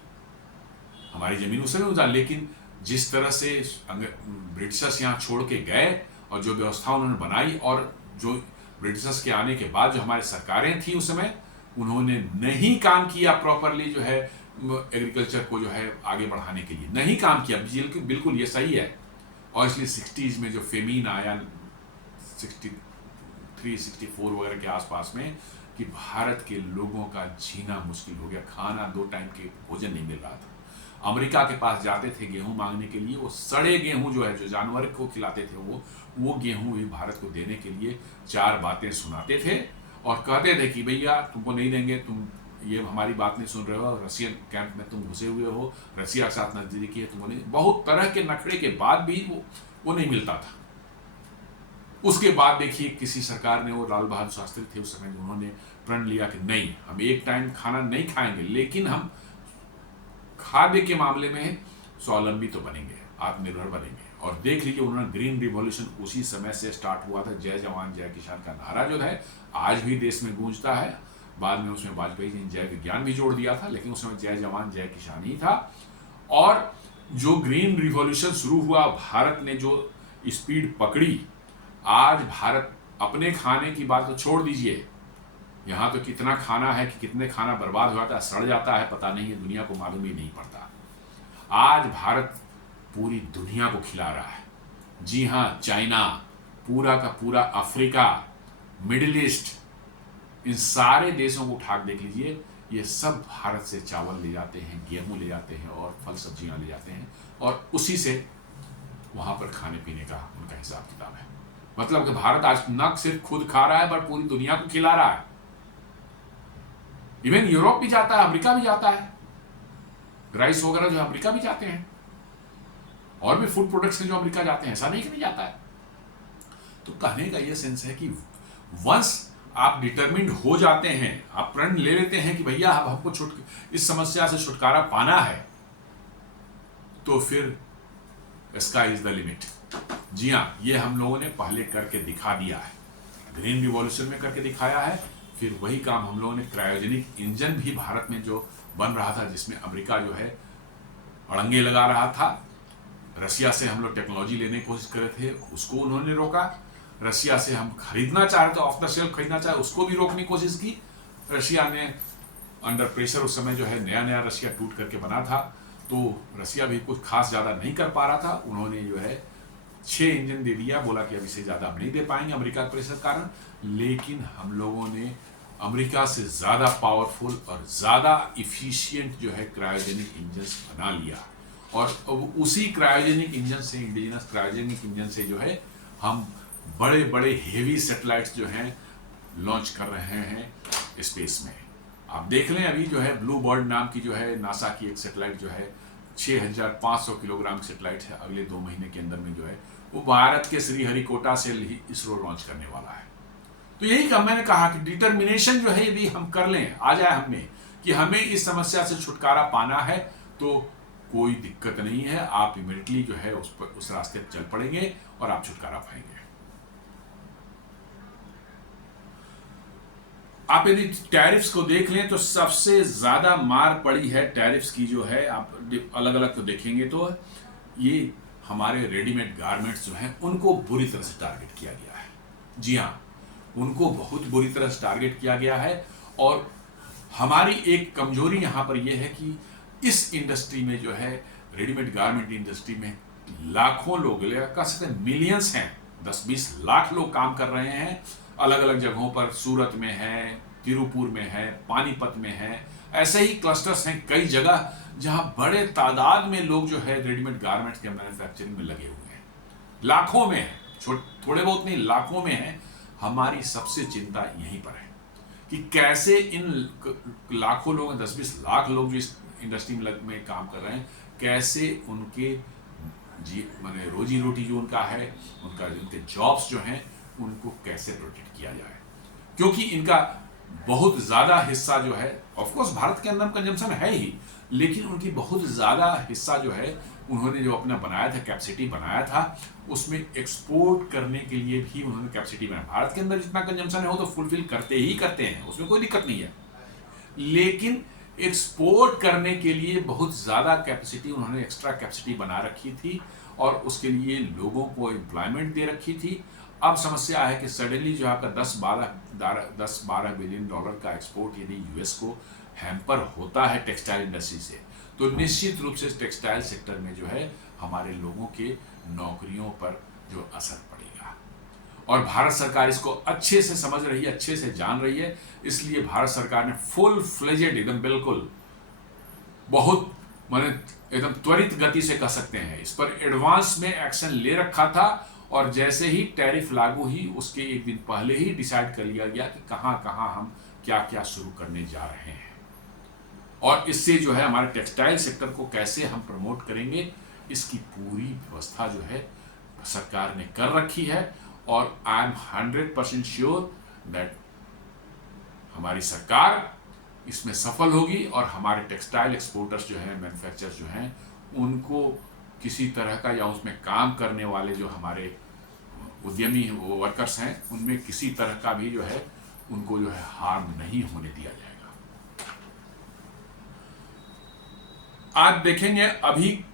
हमारी जमीन उस समय उपजाऊ, लेकिन जिस तरह से ब्रिटिशर्स यहाँ छोड़ के गए और जो व्यवस्था उन्होंने बनाई और जो ब्रिटिशर्स के आने के बाद जो हमारी सरकारें थी उस समय, उन्होंने नहीं काम किया प्रॉपरली जो है एग्रीकल्चर को जो है आगे बढ़ाने के लिए नहीं काम किया। बिल्कुल ये सही है, और इसलिए 60s में जो फेमीन आया 63 64 वगैरह के आसपास में, कि भारत के लोगों का जीना मुश्किल हो गया, खाना 2 टाइम के भोजन नहीं मिल रहा था। अमेरिका के पास जाते थे गेहूं मांगने के लिए, वो सड़े गेहूं जो है, जो जानवर को खिलाते थे, वो गेहूं भी भारत को देने के लिए 4 बातें सुनाते थे और कहते थे कि भैया तुमको नहीं देंगे, तुम ये हमारी बात नहीं सुन रहे हो, रशियन कैंप में तुम घुसे हुए हो, रसिया के साथ नजदीकी है, तुमको नहीं। बहुत तरह के नखड़े के बाद भी वो नहीं मिलता था। उसके बाद देखिए किसी सरकार ने, वो लाल बहादुर शास्त्री थे उस समय, उन्होंने प्रण लिया कि नहीं, हम एक टाइम खाना नहीं खाएंगे, लेकिन हम खाद्य के मामले में स्वावलंबी तो बनेंगे, आत्मनिर्भर बनेंगे। और देख लीजिए उन्होंने ग्रीन रिवॉल्यूशन उसी समय से स्टार्ट हुआ था। जय जवान जय किसान का नारा जो है आज भी देश में गूंजता है। बाद में उसमें वाजपेयी जी ने जय विज्ञान भी जोड़ दिया था, लेकिन उस समय जय जवान जय किसान ही था। और जो ग्रीन रिवॉल्यूशन शुरू हुआ, भारत ने जो स्पीड पकड़ी, आज भारत अपने खाने की बात तो छोड़ दीजिए, यहाँ तो कितना खाना है कि कितने खाना बर्बाद हो जाता है, सड़ जाता है, पता नहीं है, दुनिया को मालूम ही नहीं पड़ता। आज भारत पूरी दुनिया को खिला रहा है। जी हाँ, चाइना, पूरा का पूरा अफ्रीका, मिडिल ईस्ट, इन सारे देशों को उठा देख लीजिए, ये सब भारत से चावल ले जाते हैं, गेहूं ले जाते हैं और फल सब्जियां ले जाते हैं, और उसी से वहां पर खाने पीने का उनका हिसाब किताब है। मतलब कि भारत आज न सिर्फ खुद खा रहा है, बट पूरी दुनिया को खिला रहा है। इवन यूरोप भी जाता है, अमेरिका भी जाता है, राइस वगैरह जो अमेरिका भी जाते हैं, और भी फूड प्रोडक्ट्स जो अमेरिका जाते हैं, ऐसा नहीं कि नहीं जाता है। तो कहने का यह सेंस है कि वंस आप डिटरमिन्ड हो जाते हैं, आप प्रण ले लेते हैं कि भैया अब हमको इस समस्या से छुटकारा पाना है, तो फिर स्काई इज द लिमिट। जी हाँ, ये हम लोगों ने पहले करके दिखा दिया है, ग्रीन रिवॉल्यूशन में करके दिखाया है। फिर वही काम हम लोगों ने क्रायोजेनिक इंजन भी भारत में जो बन रहा था, जिसमें अमेरिका जो है अड़ंगे लगा रहा था, रसिया से हम लोग टेक्नोलॉजी लेने की कोशिश कर रहे थे, उसको उन्होंने रोका। रसिया से हम खरीदना चाह रहे थे, ऑफ द शेल्फ खरीदना चाहे, उसको भी रोकने की कोशिश की। रशिया ने अंडर प्रेशर, उस समय जो है नया नया रशिया टूट करके बना था, तो रसिया भी कुछ खास ज़्यादा नहीं कर पा रहा था। उन्होंने जो है 6 इंजन दे दिया, बोला कि अब इसे ज़्यादा हम नहीं दे पाएंगे अमेरिका के प्रेशर कारण। लेकिन हम लोगों ने अमेरिका से ज़्यादा पावरफुल और ज़्यादा इफिशियंट जो है क्रायोजेनिक इंजन बना लिया, और उसी क्रायोजेनिक इंजन से, इंडिजिनस क्रायोजेनिक इंजन से जो है हम बड़े बड़े हेवी सैटेलाइट्स जो हैं लॉन्च कर रहे हैं स्पेस में। आप देख लें, अभी जो है ब्लू बर्ड नाम की जो है नासा की एक सैटेलाइट जो है 6500 किलोग्राम सैटेलाइट है, अगले 2 महीने के अंदर में जो है वो भारत के श्रीहरिकोटा से इसरो लॉन्च करने वाला है। तो यही मैंने कहा कि डिटर्मिनेशन जो है यदि हम कर लें, आ जाए हमें कि हमें इस समस्या से छुटकारा पाना है, तो कोई दिक्कत नहीं है, आप इमीडिएटली जो है उस रास्ते पर चल पड़ेंगे और आप छुटकारा पाएंगे। आप यदि टैरिफ्स को देख लें तो सबसे ज्यादा मार पड़ी है टैरिफ्स की जो है, आप अलग अलग तो देखेंगे तो ये हमारे रेडीमेड गारमेंट्स जो हैं उनको बुरी तरह से टारगेट किया गया है। जी हाँ, उनको बहुत बुरी तरह से टारगेट किया गया है। और हमारी एक कमजोरी यहाँ पर यह है कि इस इंडस्ट्री में जो है, रेडीमेड गारमेंट इंडस्ट्री में लाखों लोग, कह सकते हैं मिलियंस हैं, 10-20 लाख लोग काम कर रहे हैं, अलग अलग जगहों पर, सूरत में है, तिरुपुर में है, पानीपत में है, ऐसे ही क्लस्टर्स हैं कई जगह जहां बड़े तादाद में लोग जो है रेडीमेड गारमेंट्स के मैन्युफैक्चरिंग में लगे हुए हैं, लाखों में है, थोड़े बहुत नहीं, लाखों में है। हमारी सबसे चिंता यहीं पर है कि कैसे इन लाखों लोग, 10-20 लाख लोग जो इस इंडस्ट्री में काम कर रहे हैं, कैसे उनके माने रोजी रोटी जो उनका है, उनके जॉब्स जो हैं, उनको कैसे प्रोटेक्ट किया जाए। क्योंकि इनका बहुत ज़्यादा हिस्सा जो है, ऑफ कोर्स भारत के अंदर कंजम्पशन है ही, लेकिन उनकी बहुत ज़्यादा हिस्सा जो है, उन्होंने जो अपना बनाया था, कैपेसिटी बनाया था, उसमें एक्सपोर्ट करने के लिए भी उन्होंने कैपेसिटी बनाया। भारत के अंदर जितना कंजम्पशन है वो तो फुलफिल करते ही करते हैं, उसमें कोई दिक्कत नहीं है, लेकिन एक्सपोर्ट करने के लिए बहुत ज़्यादा कैपेसिटी उन्होंने, एक्स्ट्रा कैपेसिटी बना रखी थी और उसके लिए लोगों को एम्प्लॉयमेंट दे रखी थी। अब समस्या है कि सडनली जो आपका 10-12 बिलियन डॉलर का एक्सपोर्ट यदि यूएस को हैम्पर होता है टेक्सटाइल इंडस्ट्री से, तो निश्चित रूप से टेक्सटाइल सेक्टर में जो है हमारे लोगों के नौकरियों पर जो असर पड़ेगा। और भारत सरकार इसको अच्छे से समझ रही है, अच्छे से जान रही है, इसलिए भारत सरकार ने फुल फ्लेजेड, एकदम बिल्कुल बहुत माने एकदम त्वरित गति से कह सकते हैं, इस पर एडवांस में एक्शन ले रखा था। और जैसे ही टैरिफ लागू हुई उसके एक दिन पहले ही डिसाइड कर लिया गया कि कहां कहां हम क्या क्या शुरू करने जा रहे हैं और इससे जो है हमारे टेक्सटाइल सेक्टर को कैसे हम प्रमोट करेंगे, इसकी पूरी व्यवस्था जो है सरकार ने कर रखी है। और आई एम 100% श्योर दैट हमारी सरकार इसमें सफल होगी और हमारे टेक्सटाइल एक्सपोर्टर्स जो हैं, मैन्युफैक्चरर्स जो हैं, उनको किसी तरह का या उसमें काम करने वाले जो हमारे उद्यमी वर्कर्स हैं, उनमें किसी तरह का भी जो है उनको जो है हार्म नहीं होने दिया जाएगा। आज देखेंगे अभी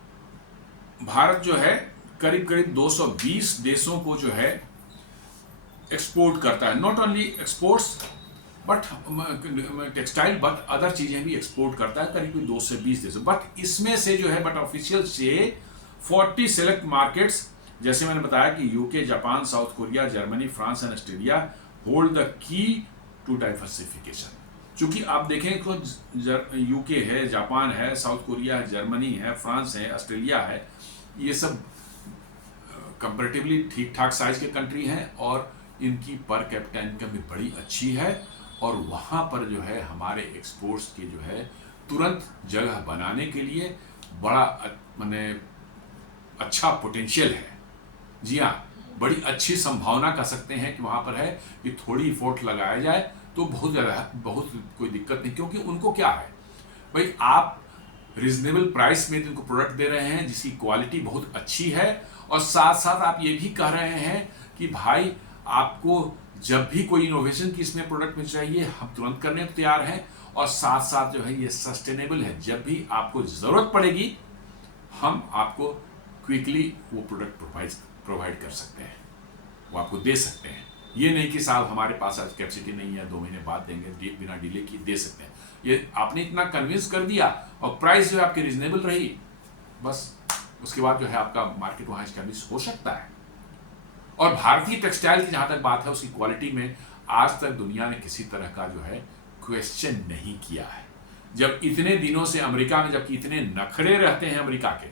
भारत जो है करीब करीब 220 देशों को जो है एक्सपोर्ट करता है। Not only exports but textile but other चीजें भी एक्सपोर्ट करता है करीब 2 से 20 देशों। बट इसमें से जो है बट ऑफिशियल से 40 सेलेक्ट मार्केट्स, जैसे मैंने बताया कि UK, Japan, South Korea, Germany, France and Australia hold the key to diversification. चूंकि आप देखें तो यूके है, जापान है, साउथ कोरिया है, जर्मनी है, फ्रांस है, ऑस्ट्रेलिया है, ये सब कंपैरेटिवली ठीक ठाक साइज के कंट्री हैं और इनकी पर कैपिटा इनकम भी बड़ी अच्छी है। और वहाँ पर जो है हमारे एक्सपोर्ट्स के जो है तुरंत जगह बनाने के लिए बड़ा माने अच्छा पोटेंशियल है। जी हाँ, बड़ी अच्छी संभावना कह सकते हैं कि वहाँ पर है कि थोड़ी एफर्ट लगाया जाए तो बहुत कोई दिक्कत नहीं, क्योंकि उनको क्या है भाई, आप रिजनेबल प्राइस में इनको प्रोडक्ट दे रहे हैं जिसकी क्वालिटी बहुत अच्छी है और साथ साथ आप ये भी कह रहे हैं कि भाई आपको जब भी कोई इनोवेशन की इसमें प्रोडक्ट में चाहिए हम तुरंत करने को तैयार हैं और साथ साथ जो है ये सस्टेनेबल है, जब भी आपको ज़रूरत पड़ेगी हम आपको क्विकली वो प्रोडक्ट प्रोवाइड कर सकते हैं, वो आपको दे सकते हैं। ये नहीं कि साहब हमारे पास आज कैपेसिटी नहीं है, 2 महीने बाद देंगे, बिना डिले किए दे सकते हैं। ये आपने इतना कन्विंस कर दिया और प्राइस जो है आपकी रिजनेबल रही, बस उसके बाद जो है आपका मार्केट वहाँ एस्टैब्लिश हो सकता है। और भारतीय टेक्सटाइल की जहाँ तक बात है उसकी क्वालिटी में आज तक दुनिया ने किसी तरह का जो है क्वेश्चन नहीं किया है। जब इतने दिनों से अमेरिका में जबकि इतने नखरे रहते हैं अमेरिका के,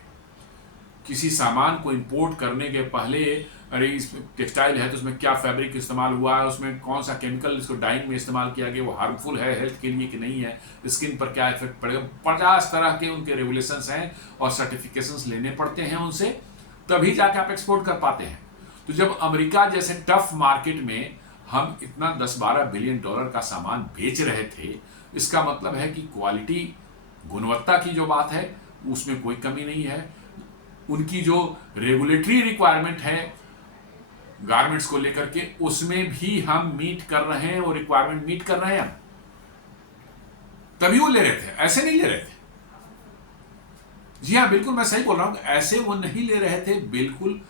किसी सामान को इंपोर्ट करने के पहले अरे इस टेक्सटाइल है तो उसमें क्या फैब्रिक इस्तेमाल हुआ है, उसमें कौन सा केमिकल इसको डाइंग में इस्तेमाल किया गया, वो हार्मफुल है हेल्थ के लिए कि नहीं है, स्किन पर क्या इफेक्ट पड़ेगा, 50 तरह के उनके रेगुलेशंस हैं और सर्टिफिकेशंस लेने पड़ते हैं उनसे, तभी जाके आप एक्सपोर्ट कर पाते हैं। तो जब अमेरिका जैसे टफ मार्केट में हम इतना 10-12 बिलियन डॉलर का सामान बेच रहे थे, इसका मतलब है कि क्वालिटी, गुणवत्ता की जो बात है उसमें कोई कमी नहीं है। उनकी जो रेगुलेटरी रिक्वायरमेंट है गारमेंट्स को लेकर के, उसमें भी हम मीट कर रहे हैं और रिक्वायरमेंट मीट कर रहे हैं हम, तभी वो ले रहे थे, ऐसे नहीं ले रहे थे। जी हाँ, बिल्कुल मैं सही बोल रहा हूं, ऐसे वो नहीं ले रहे थे बिल्कुल।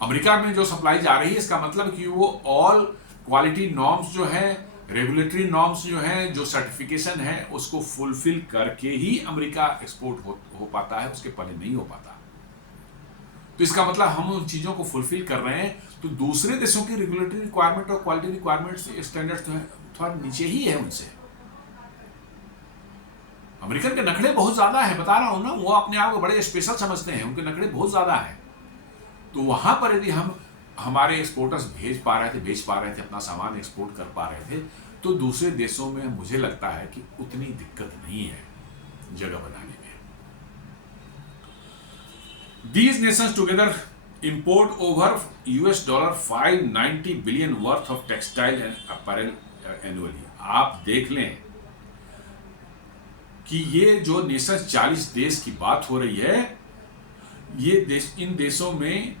अमेरिका में जो सप्लाई जा रही है इसका मतलब कि वो ऑल क्वालिटी नॉर्म्स जो है, रेगुलेटरी नॉर्म्स जो हैं, जो सर्टिफिकेशन है उसको फुलफिल करके ही अमेरिका एक्सपोर्ट हो पाता है, उसके पहले नहीं हो पाता। तो इसका मतलब हम उन चीजों को फुलफिल कर रहे हैं, तो दूसरे देशों की रेगुलेटरी रिक्वायरमेंट और क्वालिटी रिक्वायरमेंट्स स्टैंडर्ड्स तो थोड़ा नीचे ही है उनसे। अमेरिकन के नखरे बहुत ज्यादा है, बता रहा हूं ना, वो अपने आप को बड़े स्पेशल समझते हैं, उनके नखरे बहुत ज्यादा है। तो वहां पर यदि हम हमारे एक्सपोर्टर्स बेच पा रहे थे अपना सामान एक्सपोर्ट कर पा रहे थे, तो दूसरे देशों में मुझे लगता है कि उतनी दिक्कत नहीं है जगह बनाने में। These nations together import over $590 billion worth of textile and apparel annually। आप देख लें कि ये जो नेशंस 40 देश की बात हो रही है, ये देश, इन देशों में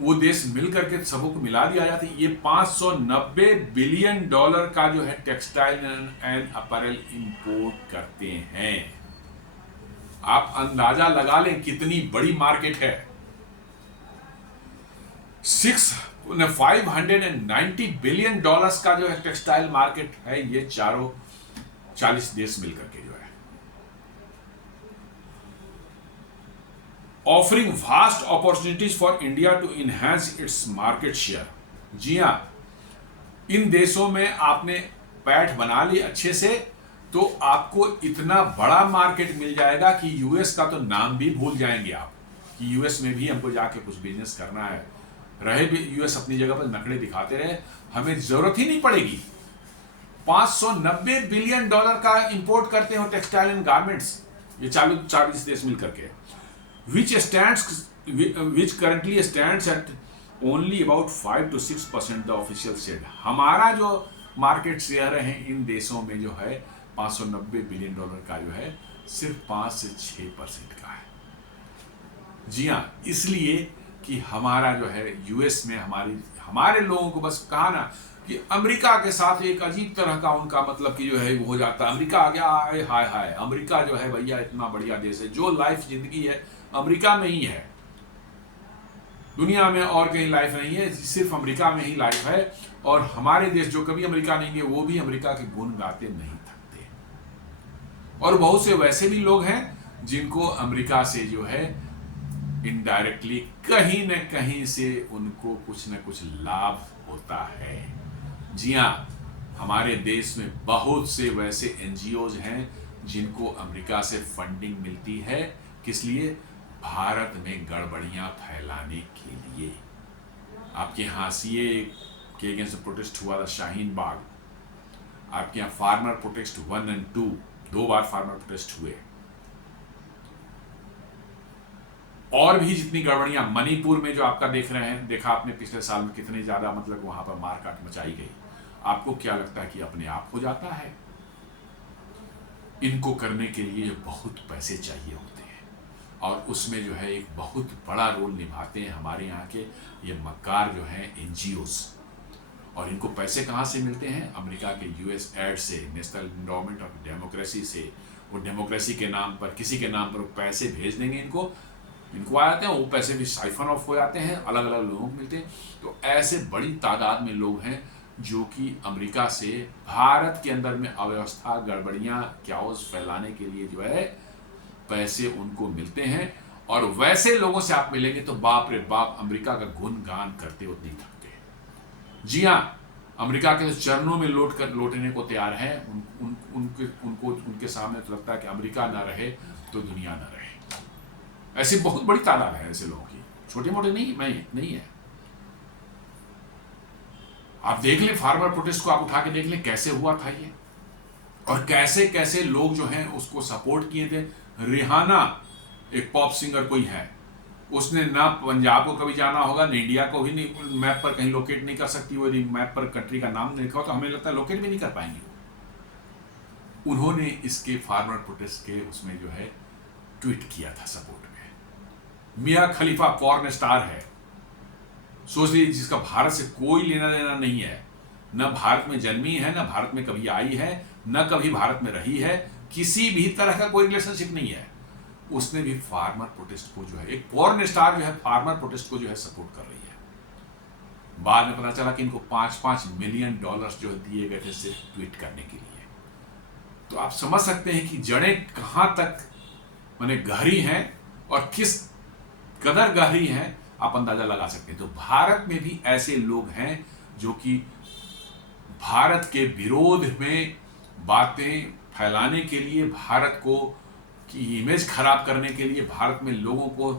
वो देश मिलकर के सबों को मिला दिया जाता है, ये $590 बिलियन का जो है टेक्सटाइल एंड अपैरल इंपोर्ट करते हैं। आप अंदाजा लगा लें कितनी बड़ी मार्केट है। 590 बिलियन डॉलर्स का जो है टेक्सटाइल मार्केट है, ये चारों 40 देश मिलकर के जो है। Offering vast opportunities for India to enhance its market share. जी हाँ, इन देशों में आपने पैठ बना ली अच्छे से तो आपको इतना बड़ा मार्केट मिल जाएगा कि यूएस का तो नाम भी भूल जाएंगे आप कि यूएस में भी हमको जाके कुछ बिजनेस करना है। रहे भी यूएस अपनी जगह पर नखड़े दिखाते रहे, हमें जरूरत ही नहीं पड़ेगी। 590 बिलियन डॉलर का इंपोर्ट करते हो टेक्सटाइल एंड गारमेंट्स, ये 40 देश मिल करके, which currently stands at only about 5 to 6% the official said। हमारा जो मार्केट शेयर है इन देशों में जो है 590 बिलियन डॉलर का जो है सिर्फ 5 से 6% का है। जी हाँ, इसलिए कि हमारा जो है यूएस में हमारे लोगों को बस कहा ना कि अमेरिका के साथ एक अजीब तरह का उनका मतलब कि जो है वो हो जाता है, अमेरिका आ गया, हाय हाय अमेरिका जो है भैया इतना बढ़िया देश है, जो लाइफ जिंदगी है अमेरिका में ही है, दुनिया में और कहीं लाइफ नहीं है, सिर्फ अमेरिका में ही लाइफ है। और हमारे देश जो कभी अमेरिका नहीं गए वो भी अमेरिका के गुण गाते नहीं थकते। और बहुत से वैसे भी लोग हैं जिनको अमेरिका से जो है इनडायरेक्टली कहीं न कहीं से उनको कुछ न कुछ लाभ होता है। जी हाँ, हमारे देश में बहुत से वैसे एनजीओज हैं जिनको अमेरिका से फंडिंग मिलती है, किस लिए? भारत में गड़बड़ियां फैलाने के लिए। आपके यहाँ सीए के अगेंस्ट प्रोटेस्ट हुआ था शाहीन बाग, आपके यहाँ फार्मर प्रोटेस्ट 1 और 2, 2 बार फार्मर प्रोटेस्ट हुए। और भी जितनी गड़बड़ियां, मणिपुर में जो आपका देख रहे हैं, देखा आपने पिछले साल में कितनी ज्यादा मतलब वहां पर मारकाट मचाई गई। आपको क्या लगता है कि अपने आप हो जाता है? इनको करने के लिए बहुत पैसे चाहिए होते हैं और उसमें जो है एक बहुत बड़ा रोल निभाते हैं हमारे यहाँ के ये मक्कार जो हैं एनजीओस। और इनको पैसे कहाँ से मिलते हैं? अमेरिका के यूएस एड से, नेशनल एंडोमेंट ऑफ डेमोक्रेसी से। वो डेमोक्रेसी के नाम पर, किसी के नाम पर पैसे भेज देंगे इनको आ जाते हैं, वो पैसे भी साइफन ऑफ हो जाते हैं, अलग अलग लोगों को मिलते हैं। तो ऐसे बड़ी तादाद में लोग हैं जो कि अमेरिका से भारत के अंदर में अव्यवस्था, गड़बड़ियां, क्याओस फैलाने के लिए जो है पैसे उनको मिलते हैं। और वैसे लोगों से आप मिलेंगे तो बाप रे बाप, अमेरिका का गुणगान करते हो नहीं थकते। जी हाँ, अमेरिका के चरणों में लौटने को तैयार हैं। उनके सामने तो लगता है कि अमेरिका ना रहे तो दुनिया ना रहे। ऐसी बहुत बड़ी तादाद है ऐसे लोगों की, छोटे मोटे नहीं है। आप देख लें फार्मर प्रोटेस्ट को, आप उठा के देख लें कैसे हुआ था ये, और कैसे कैसे लोग जो हैं उसको सपोर्ट किए थे। रिहाना एक पॉप सिंगर कोई है, उसने ना पंजाब को कभी जाना होगा, ना इंडिया को भी नहीं, मैप पर कहीं लोकेट नहीं कर सकती वो, मैप पर कंट्री का नाम नहीं लिखा हो तो हमें लगता है लोकेट भी नहीं कर पाएंगे। उन्होंने इसके फार्मर प्रोटेस्ट के उसमें जो है ट्वीट किया था सपोर्ट में। मिया खलीफा पॉर्न स्टार है, सोच लीजिए, जिसका भारत से कोई लेना देना नहीं है, न भारत में जन्मी है, न भारत में कभी आई है, न कभी भारत में रही है, किसी भी तरह का कोई रिलेशनशिप नहीं है। उसने भी फार्मर प्रोटेस्ट को जो है, एक पॉर्न स्टार जो है फार्मर प्रोटेस्ट को जो है सपोर्ट कर रही है। बाद में पता चला कि इनको $5-5 मिलियन जो है दिए गए थे सिर्फ ट्वीट करने के लिए। तो आप समझ सकते हैं कि जड़ें कहां तक माने गहरी हैं और किस कदर गहरी हैं, आप अंदाजा लगा सकते हैं। तो भारत में भी ऐसे लोग हैं जो कि भारत के विरोध में बातें फैलाने के लिए, भारत को की इमेज खराब करने के लिए, भारत में लोगों को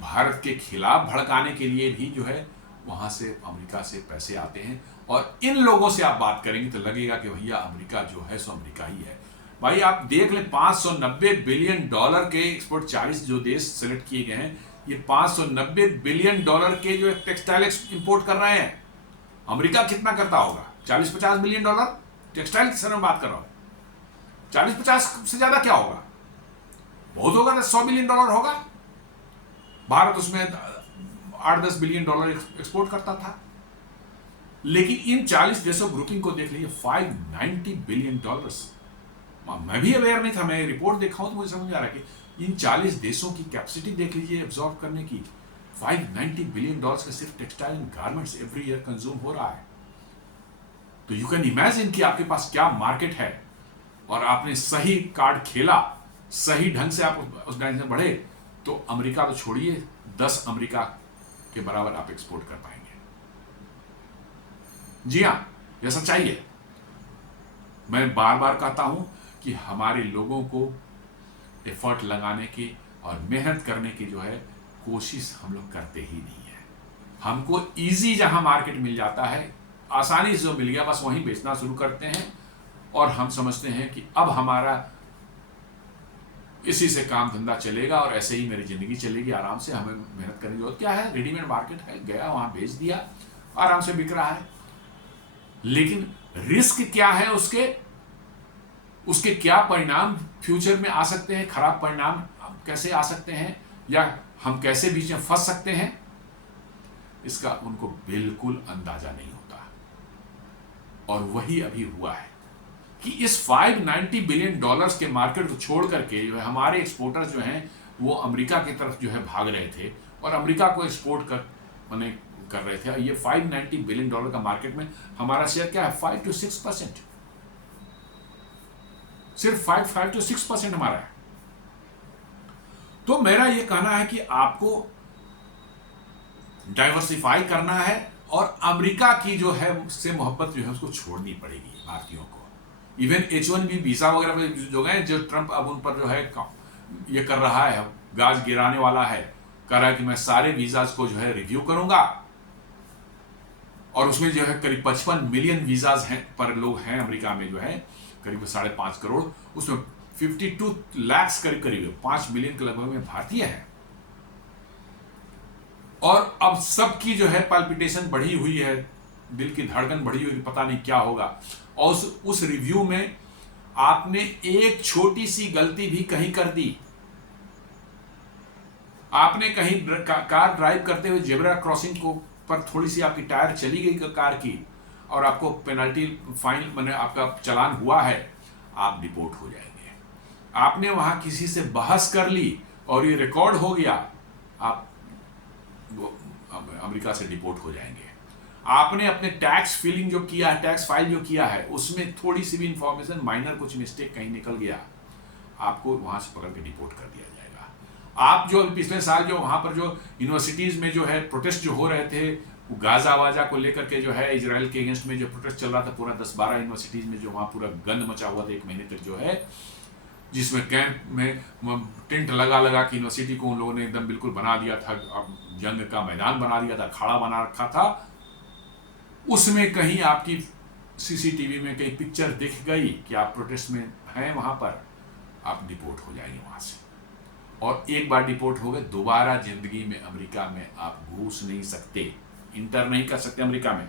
भारत के खिलाफ भड़काने के लिए भी जो है वहां से अमेरिका से पैसे आते हैं। और इन लोगों से आप बात करेंगे तो लगेगा कि भैया अमेरिका जो है सो अमेरिका ही है। भाई आप देख लें, $590 बिलियन के एक्सपोर्ट 40 जो देश सेलेक्ट किए गए हैं, ये $590 बिलियन के जो टेक्सटाइल इंपोर्ट कर रहे हैं। अमेरिका कितना करता होगा? $40-50 बिलियन टेक्सटाइल की में बात कर रहा हूं। 40-50 से ज्यादा क्या होगा? बहुत होगा तो $100 बिलियन होगा। भारत उसमें 8-10 बिलियन एक्सपोर्ट करता था। लेकिन इन 40 देशों ग्रुपिंग को देख लीजिए, $590 बिलियन। मैं भी अवेयर नहीं था, मैं रिपोर्ट देखा हूं तो मुझे समझ आ रहा है कि इन 40 देशों की कैपेसिटी देख लीजिए एब्जॉर्ब करने की। $590 बिलियन का सिर्फ textile and garments every year consume हो रहा है। तो यू कैन इमेजिन कि आपके पास क्या मार्केट है, और आपने सही कार्ड खेला, सही ढंग से आप उस डायरेक्शन में बढ़े, तो अमेरिका तो छोड़िए, 10 अमेरिका के बराबर आप एक्सपोर्ट कर पाएंगे। जी हां, यह सच्चाई है। मैं बार बार कहता हूं कि हमारे लोगों को एफर्ट लगाने की और मेहनत करने की जो है कोशिश हम लोग करते ही नहीं है। हमको इजी जहां मार्केट मिल जाता है, आसानी से जो मिल गया बस वहीं बेचना शुरू करते हैं, और हम समझते हैं कि अब हमारा इसी से काम धंधा चलेगा और ऐसे ही मेरी जिंदगी चलेगी, आराम से, हमें मेहनत करने की जरूरत क्या है, रेडीमेड मार्केट है, गया वहां बेच दिया, आराम से बिक रहा है। लेकिन रिस्क क्या है उसके क्या परिणाम फ्यूचर में आ सकते हैं, खराब परिणाम कैसे आ सकते हैं, या हम कैसे बीच में फंस सकते हैं, इसका उनको बिल्कुल अंदाजा नहीं होता। और वही अभी हुआ है कि इस $590 बिलियन के मार्केट को छोड़ करके जो है हमारे एक्सपोर्टर्स जो हैं वो अमेरिका की तरफ जो है भाग रहे थे और अमेरिका को एक्सपोर्ट कर रहे थे। ये $590 बिलियन का मार्केट में हमारा शेयर क्या है, 5 to 6%, सिर्फ 5 to 6% हमारा है। तो मेरा ये कहना है कि आपको डाइवर्सिफाई करना है और अमेरिका की जो है से मोहब्बत जो है उसको छोड़नी पड़ेगी भारतीयों को। इवन H1B वीजा वगैरह पे जो गए, जो ट्रंप अब उन पर जो है ये कर रहा है, गाज गिराने वाला है, कह रहा है कि मैं सारे वीजाज को जो है रिव्यू करूंगा, और उसमें जो है करीब 55 मिलियन वीजाज हैं पर लोग हैं अमेरिका में, जो है करीब 5.5 करोड़, उसमें 52 लाख करीब 5 मिलियन के लगभग में भारतीय हैं। और अब सबकी जो है पाल्पिटेशन बढ़ी हुई है, दिल की धड़कन बढ़ी हुई, पता नहीं क्या होगा। और उस रिव्यू में आपने एक छोटी सी गलती भी कहीं कर दी, आपने कहीं कार ड्राइव करते हुए जेब्रा क्रॉसिंग को पर थोड़ी सी आपकी टायर चली गई कार की और आपको पेनल्टी फाइन मैंने आपका चालान हुआ है, आप डिपोर्ट हो जाएंगे। आपने वहां किसी से बहस कर ली और ये रिकॉर्ड हो गया, आप अमेरिका से डिपोर्ट हो जाएंगे। आपने अपने टैक्स फिलिंग जो किया है, टैक्स फाइल जो किया है, उसमें थोड़ी सी भी इंफॉर्मेशन, माइनर कुछ मिस्टेक कहीं निकल गया, आपको वहां से पकड़ के डिपोर्ट कर दिया जाएगा। आप जो पिछले साल जो वहां पर जो यूनिवर्सिटीज में जो है प्रोटेस्ट जो हो रहे थे, गाजा वाजा को लेकर के जो है इजराइल के अगेंस्ट में जो प्रोटेस्ट चल रहा था, पूरा 10-12 यूनिवर्सिटीज में जो वहां पूरा गंद मचा हुआ था 1 महीने तक, जो है जिसमें कैंप में टेंट लगा लगा के यूनिवर्सिटी को उन लोगों ने एकदम बिल्कुल बना दिया था, जंग का मैदान बना दिया था, खाड़ा बना रखा था। उसमें कहीं आपकी सीसीटीवी में कहीं पिक्चर दिख गई कि आप प्रोटेस्ट में हैं, वहां पर आप डिपोर्ट हो जाएंगे वहां से। और एक बार डिपोर्ट हो गए, दोबारा जिंदगी में अमेरिका में आप घुस नहीं सकते, इंटर नहीं कर सकते अमेरिका में।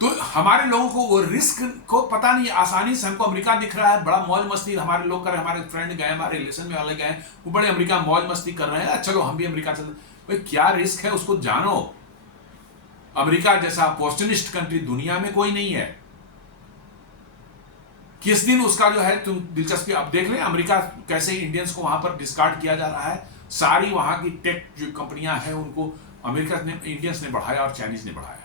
तो हमारे लोगों को वो रिस्क को पता नहीं, आसानी से हमको अमेरिका दिख रहा है, बड़ा मौज मस्ती हमारे लोग कर रहे हैं, हमारे फ्रेंड गए, हमारे रिलेशन में वाले गए, वो बड़े अमेरिका मौज मस्ती कर रहे हैं, चलो हम भी अमेरिका चलते। भाई क्या रिस्क है उसको जानो। अमेरिका जैसा अपॉर्चुनिस्ट कंट्री दुनिया में कोई नहीं है। किस दिन उसका जो है तुम दिलचस्पी आप देख लें, अमेरिका कैसे इंडियंस को वहां पर डिस्कार्ड किया जा रहा है। सारी वहां की टेक जो कंपनियां हैं उनको अमेरिका ने, इंडियंस ने बढ़ाया और चाइनीज ने बढ़ाया।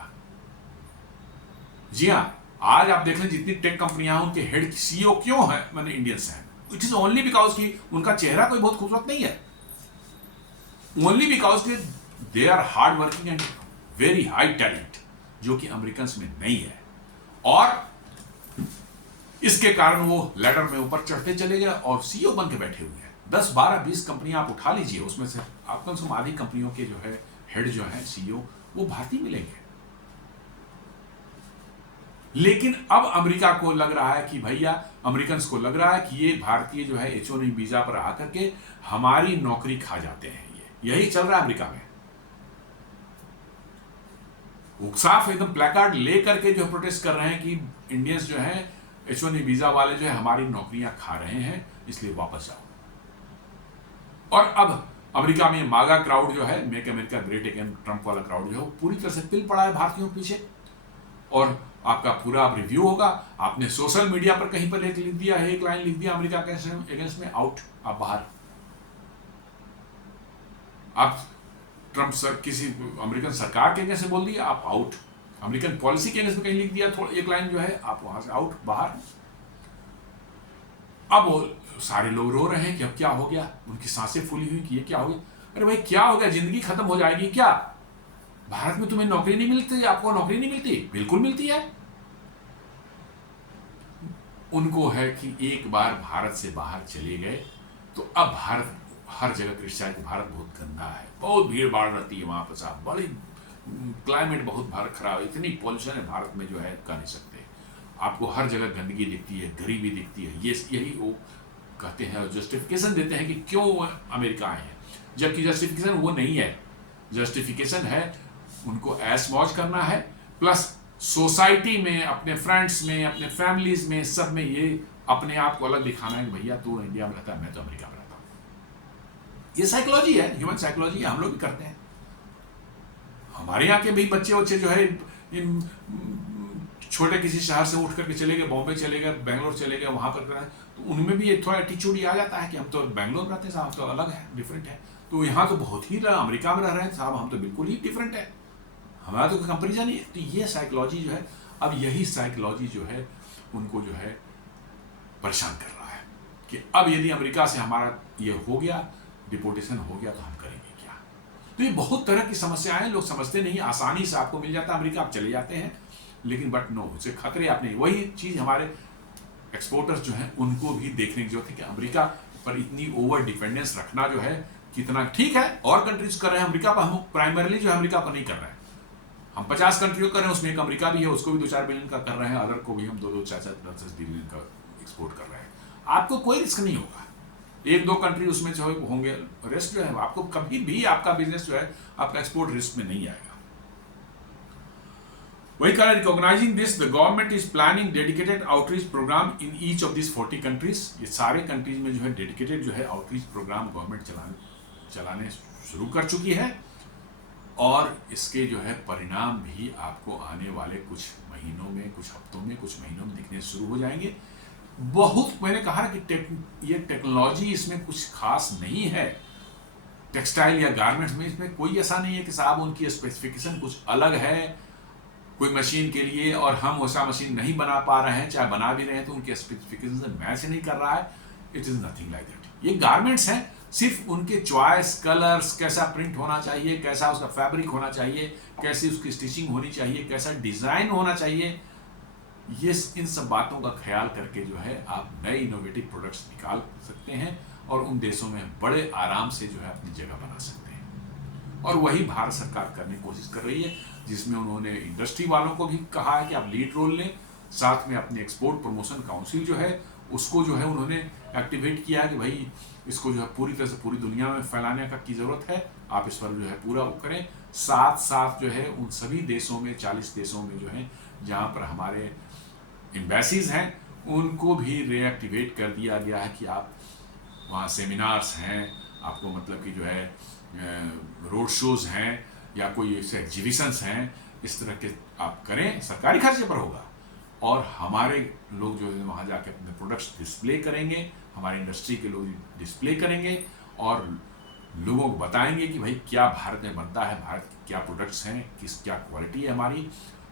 जी हाँ, आज आप देख लें जितनी टेक कंपनियां हैं उनके हेड सीईओ क्यों है मैंने इंडियंस हैं। इट इज ओनली बिकॉज कि उनका चेहरा कोई बहुत खूबसूरत नहीं है, ओनली बिकॉज कि they are hard working and very high talent, जो कि अमेरिकन में नहीं है। और इसके कारण वो लैडर में ऊपर चढ़ते चले गए और सीईओ बन के बैठे हुए हैं। 10, 12, 20 कंपनियां आप उठा लीजिए, उसमें से आपको कम से कम आधी कंपनियों के जो है हेड जो है सीईओ वो भारतीय मिलेंगे। लेकिन अब अमेरिका को लग रहा है कि भैया, अमेरिकन को लग रहा है कि ये भारतीय जो है H1B वीजा पर आकर के हमारी नौकरी खा जाते हैं। यही चल रहा है अमेरिका में। वो साफ एकदम प्लेकार्ड लेकर के जो प्रोटेस्ट कर रहे हैं कि इंडियंस जो है H1B वीजा वाले जो है हमारी नौकरियां खा रहे हैं, इसलिए वापस जाओ। और अब अमेरिका में मागा क्राउड जो है, make America great again Trump वाला क्राउड जो है पूरी तरह से पिल पड़ा है भारतीयों के पीछे। और आपका पूरा रिव्यू होगा। आपने सोशल मीडिया पर कहीं पर एक लिख दिया है, एक लाइन लिख दिया अमेरिका के अगेंस्ट में, आउट, आप बाहर। आप ट्रंप सर किसी अमेरिकन सरकार के अगेंस्ट बोल दिया, आप आउट। अमेरिकन पॉलिसी के अगेंस्ट में कहीं लिख दिया एक लाइन जो है, आप वहां से आउट, बाहर। अब वो सारे लोग रो रहे हैं कि अब क्या हो गया, उनकी सांसें फूली हुई कि ये क्या हो गया। अरे भाई क्या हो गया, जिंदगी खत्म हो जाएगी क्या? भारत में तुम्हें नौकरी नहीं मिलती, आपको नौकरी नहीं मिलती? बिल्कुल मिलती है। उनको है कि एक बार भारत से बाहर चले गए तो अब भारत हर जगह क्रिटिसाइज, भारत बहुत गंदा है, बहुत भीड़ भाड़ रहती है वहां पर साहब, बड़ी क्लाइमेट बहुत भारत खराब है, इतनी पॉल्यूशन है भारत में जो है कह नहीं सकते। आपको हर जगह गंदगी दिखती है, गरीबी दिखती है। ये यही वो कहते हैं और जस्टिफिकेशन देते हैं कि क्यों अमेरिका आए हैं, जबकि जस्टिफिकेशन वो नहीं है। जस्टिफिकेशन है उनको ऐश मौज करना है, प्लस सोसाइटी में, अपने फ्रेंड्स में, अपने फैमिलीज में, सब में ये अपने आप को अलग दिखाना है कि भैया तू इंडिया में रहता है, मैं तो अमेरिका में रहता हूं। ये साइकोलॉजी है, ह्यूमन साइकोलॉजी है, हम लोग भी करते हैं। हमारे यहाँ के भी बच्चे जो है छोटे किसी शहर से उठ करके चले गए, बॉम्बे चले गए, बेंगलोर चले गए, वहां पर तो उनमें भी थोड़ा एटीट्यूड आ जाता है कि हम तो बेंगलोर में रहते हैं साहब, तो अलग है, डिफरेंट है। तो यहाँ तो बहुत ही अमेरिका में रह रहे हैं साहब, हम तो बिल्कुल ही डिफरेंट है, हमारा तो कोई कंपेरिजन नहीं है। तो ये साइकोलॉजी जो है, अब यही साइकोलॉजी जो है उनको जो है परेशान कर रहा है कि अब यदि अमेरिका से हमारा ये हो गया, डिपोर्टेशन हो गया, तो हम करेंगे क्या? तो ये बहुत तरह की समस्याएं, लोग समझते नहीं। आसानी से आपको मिल जाता है अमेरिका, आप चले जाते हैं, लेकिन बट नो, उसे खतरे आप नहीं। वही चीज हमारे एक्सपोर्टर्स जो हैं उनको भी देखने की जरूरत है कि अमेरिका पर इतनी ओवर डिपेंडेंस रखना जो है कितना ठीक है। और कंट्रीज कर रहे हैं अमेरिका पर, हम प्राइमरीली जो है अमेरिका पर नहीं कर रहे हैं। हम 50 कंट्रियों कर रहे हैं, उसमें एक अमेरिका भी है, उसको भी 2-4 बिलियन का कर रहे हैं, अदर को भी हम 2-4 बिलियन का एक्सपोर्ट कर रहे हैं। आपको कोई रिस्क नहीं होगा, 1-2 कंट्री उसमें जो है होंगे, रेस्ट जो है आपको कभी भी आपका बिजनेस जो है आपका एक्सपोर्ट रिस्क में नहीं आएगा। वही कहा, recognizing this the government is planning dedicated outreach program in each of this 40 countries. ये सारे कंट्रीज में जो है डेडिकेटेड जो है आउटरीच प्रोग्राम गवर्नमेंट चलाने शुरू कर चुकी है, और इसके जो है परिणाम भी आपको आने वाले कुछ महीनों में, कुछ हफ्तों में, कुछ महीनों में दिखने शुरू हो जाएंगे। बहुत, मैंने कहा कि ये टेक्नोलॉजी इसमें कुछ खास नहीं है, टेक्सटाइल या गारमेंट्स में इसमें कोई ऐसा नहीं है कि साहब उनकी स्पेसिफिकेशन कुछ अलग है कोई मशीन के लिए और हम वैसा मशीन नहीं बना पा रहे हैं, चाहे बना भी रहे हैं तो उनके स्पेसिफिकेशन से मैच नहीं कर रहा है। It is nothing like that. ये गारमेंट्स हैं, सिर्फ उनके चॉइस, कलर्स, कैसा प्रिंट होना चाहिए, कैसा उसका फैब्रिक होना चाहिए, कैसी उसकी स्टिचिंग होनी चाहिए, कैसा डिजाइन होना चाहिए, ये इन सब बातों का ख्याल करके जो है आप नए इनोवेटिव प्रोडक्ट्स निकाल सकते हैं और उन देशों में बड़े आराम से जो है अपनी जगह बना सकते हैं। और वही भारत सरकार करने की कोशिश कर रही है, जिसमें उन्होंने इंडस्ट्री वालों को भी कहा है कि आप लीड रोल लें, साथ में अपने एक्सपोर्ट प्रमोशन काउंसिल जो है उसको जो है उन्होंने एक्टिवेट किया है कि भाई इसको जो है पूरी तरह से पूरी दुनिया में फैलाने का की ज़रूरत है, आप इस पर जो है पूरा वो करें। साथ साथ जो है उन सभी देशों में, 40 देशों में जो है जहाँ पर हमारे एम्बेसीज हैं, उनको भी रीएक्टिवेट कर दिया गया है कि आप वहाँ सेमिनार्स हैं, आपको मतलब कि जो है रोड शोज़ हैं या कोई ऐसे एग्जीबिशंस हैं, इस तरह के आप करें, सरकारी खर्चे पर होगा, और हमारे लोग जो है वहाँ जाके अपने प्रोडक्ट्स डिस्प्ले करेंगे, हमारी इंडस्ट्री के लोग डिस्प्ले करेंगे और लोगों को बताएंगे कि भाई क्या भारत में बनता है, भारत के क्या प्रोडक्ट्स हैं, क्या क्वालिटी है हमारी,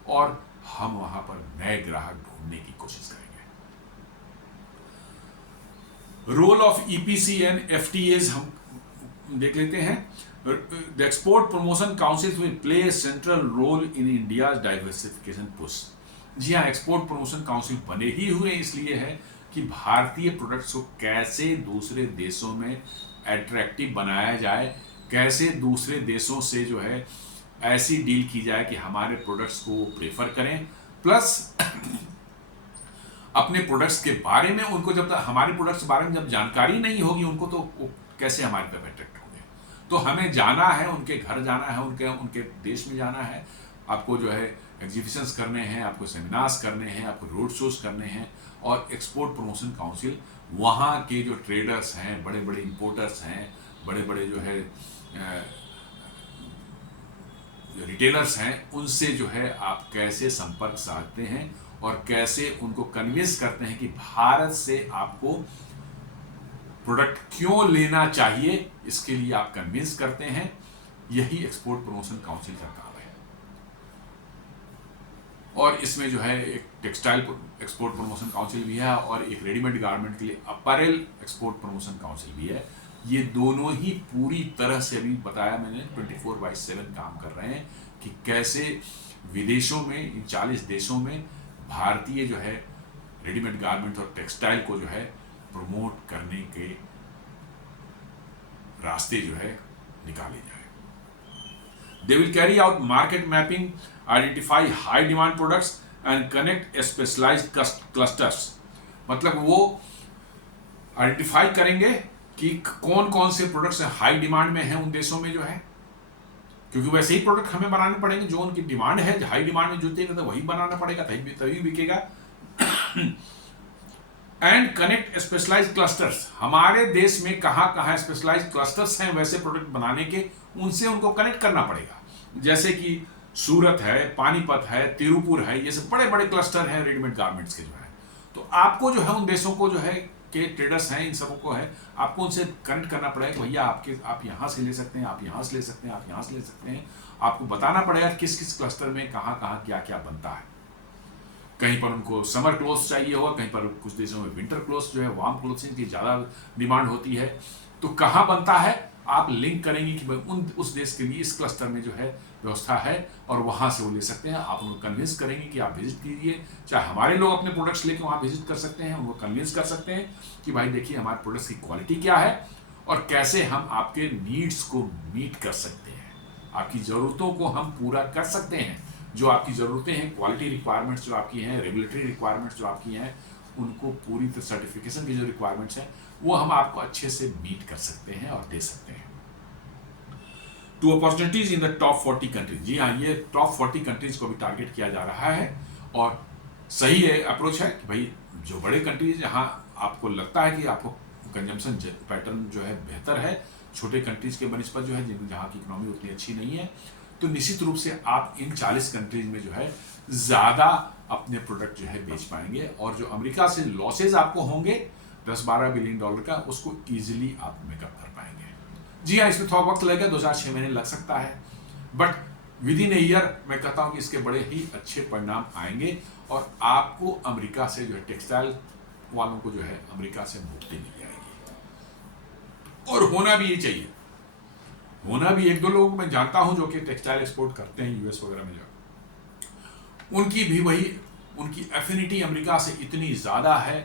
और हम वहाँ पर नए ग्राहक ढूंढने की कोशिश करेंगे। Role of EPC and FTAs हम देख लेते हैं। The export promotion council will play a central role in India's diversification push. जी हाँ, एक्सपोर्ट प्रमोशन काउंसिल बने ही हुए इसलिए है कि भारतीय प्रोडक्ट्स को कैसे दूसरे देशों में एट्रैक्टिव बनाया जाए, कैसे दूसरे देशों से जो है ऐसी डील की जाए कि हमारे प्रोडक्ट्स को प्रेफर करें, प्लस अपने प्रोडक्ट्स के बारे में उनको, जब तक हमारे प्रोडक्ट्स के बारे में जब जानकारी नहीं होगी उनको, तो कैसे हमारे पे अट्रैक्ट होंगे। तो हमें जाना है, उनके घर जाना है, उनके देश में जाना है, आपको जो है एग्जीबिशंस करने हैं, आपको सेमिनार्स करने हैं, आपको रोड शोज करने हैं, और एक्सपोर्ट प्रमोशन काउंसिल वहाँ के जो ट्रेडर्स हैं, बड़े बड़े इंपोर्टर्स हैं, बड़े बड़े जो है रिटेलर्स हैं, उनसे जो है आप कैसे संपर्क साधते हैं और कैसे उनको कन्विंस करते हैं कि भारत से आपको प्रोडक्ट क्यों लेना चाहिए, इसके लिए आप कन्विंस करते हैं। यही एक्सपोर्ट प्रमोशन काउंसिल का काम है। और इसमें जो है एक टेक्सटाइल एक्सपोर्ट प्रमोशन काउंसिल भी है और एक रेडीमेड गारमेंट के लिए अपैरल एक्सपोर्ट प्रमोशन काउंसिल भी है। ये दोनों ही पूरी तरह से, अभी बताया मैंने, 24/7 काम कर रहे हैं कि कैसे विदेशों में, इन 40 देशों में भारतीय जो है रेडीमेड गारमेंट और टेक्सटाइल को जो है प्रमोट करने के रास्ते जो है निकाले जाए। They will carry out market mapping, identify high demand products and connect specialized clusters। मतलब वो आइडेंटिफाई करेंगे कि कौन कौन से प्रोडक्ट्स हाई डिमांड में हैं उन देशों में जो है, क्योंकि वैसे ही प्रोडक्ट हमें बनाने पड़ेंगे जो उनकी डिमांड है, हाई डिमांड में जो चाहिए तो वही बनाना पड़ेगा, तभी बिकेगा। एंड कनेक्ट स्पेशलाइज्ड क्लस्टर्स, हमारे देश में कहाँ कहाँ स्पेशलाइज्ड क्लस्टर्स हैं वैसे प्रोडक्ट बनाने के, उनसे उनको कनेक्ट करना पड़ेगा। जैसे कि सूरत है, पानीपत है, तिरुपुर है, ये सब बड़े बड़े क्लस्टर हैं रेडीमेड गारमेंट्स के जो है। तो आपको जो है उन देशों को जो है के ट्रेडर्स हैं, इन सबों को है, आपको उनसे कनेक्ट करना पड़ेगा। भैया आप यहाँ से ले सकते हैं, आप यहाँ से ले सकते हैं, आप यहाँ से ले सकते हैं। आपको बताना पड़ेगा किस किस क्लस्टर में कहाँ कहाँ क्या क्या बनता है। कहीं पर उनको समर क्लोथ्स चाहिए होगा, कहीं पर कुछ देशों में विंटर क्लोथ्स जो है, वार्म क्लोथ्स की ज़्यादा डिमांड होती है। तो कहाँ बनता है आप लिंक करेंगे कि भाई उस देश के लिए इस क्लस्टर में जो है व्यवस्था है और वहाँ से वो ले सकते हैं। आप उनको कन्विंस करेंगे कि आप विजिट कीजिए, चाहे हमारे लोग अपने प्रोडक्ट्स लेके वहाँ विजिट कर सकते हैं, उनको कन्विंस कर सकते हैं कि भाई देखिए हमारे प्रोडक्ट्स की क्वालिटी क्या है और कैसे हम आपके नीड्स को मीट कर सकते हैं, आपकी ज़रूरतों को हम पूरा कर सकते हैं। जो आपकी ज़रूरतें हैं, क्वालिटी रिक्वायरमेंट्स जो आपकी हैं, रेगुलेटरी रिक्वायरमेंट्स जो आपकी हैं, उनको पूरी तरह सर्टिफिकेशन की जो रिक्वायरमेंट्स हैं वो हम आपको अच्छे से मीट कर सकते हैं और दे सकते हैं। To opportunities in the top 40 countries, जी हाँ, ये टॉप 40 कंट्रीज को भी टारगेट किया जा रहा है और सही है अप्रोच है कि भाई जो बड़े कंट्रीज जहाँ आपको लगता है कि आपको कंजम्पशन पैटर्न जो है बेहतर है, छोटे कंट्रीज के बनिस्बत जो है जहाँ की इकोनॉमी उतनी अच्छी नहीं है, तो निश्चित रूप से आप इन 40 कंट्रीज में जो है ज़्यादा अपने प्रोडक्ट जो है बेच पाएंगे और जो अमेरिका से लॉसेज आपको होंगे 10-12 बिलियन डॉलर का, उसको ईजिली आप मेकअप कर पाएंगे। जी हाँ, इसमें थोड़ा वक्त लगेगा, 2006 महीने लग सकता है, but with in a year मैं कहता हूँ कि इसके बड़े ही अच्छे परिणाम आएंगे और आपको अमेरिका से जो है टेक्सटाइल वालों को जो है अमेरिका से मुक्ति मिल जाएगी। और होना भी ये चाहिए, होना भी। 1-2 लोग मैं जानता हूं जो कि टेक्सटाइल एक्सपोर्ट करते हैं यूएस वगैरह में, जो उनकी भी वही, उनकी एफिनिटी अमेरिका से इतनी ज़्यादा है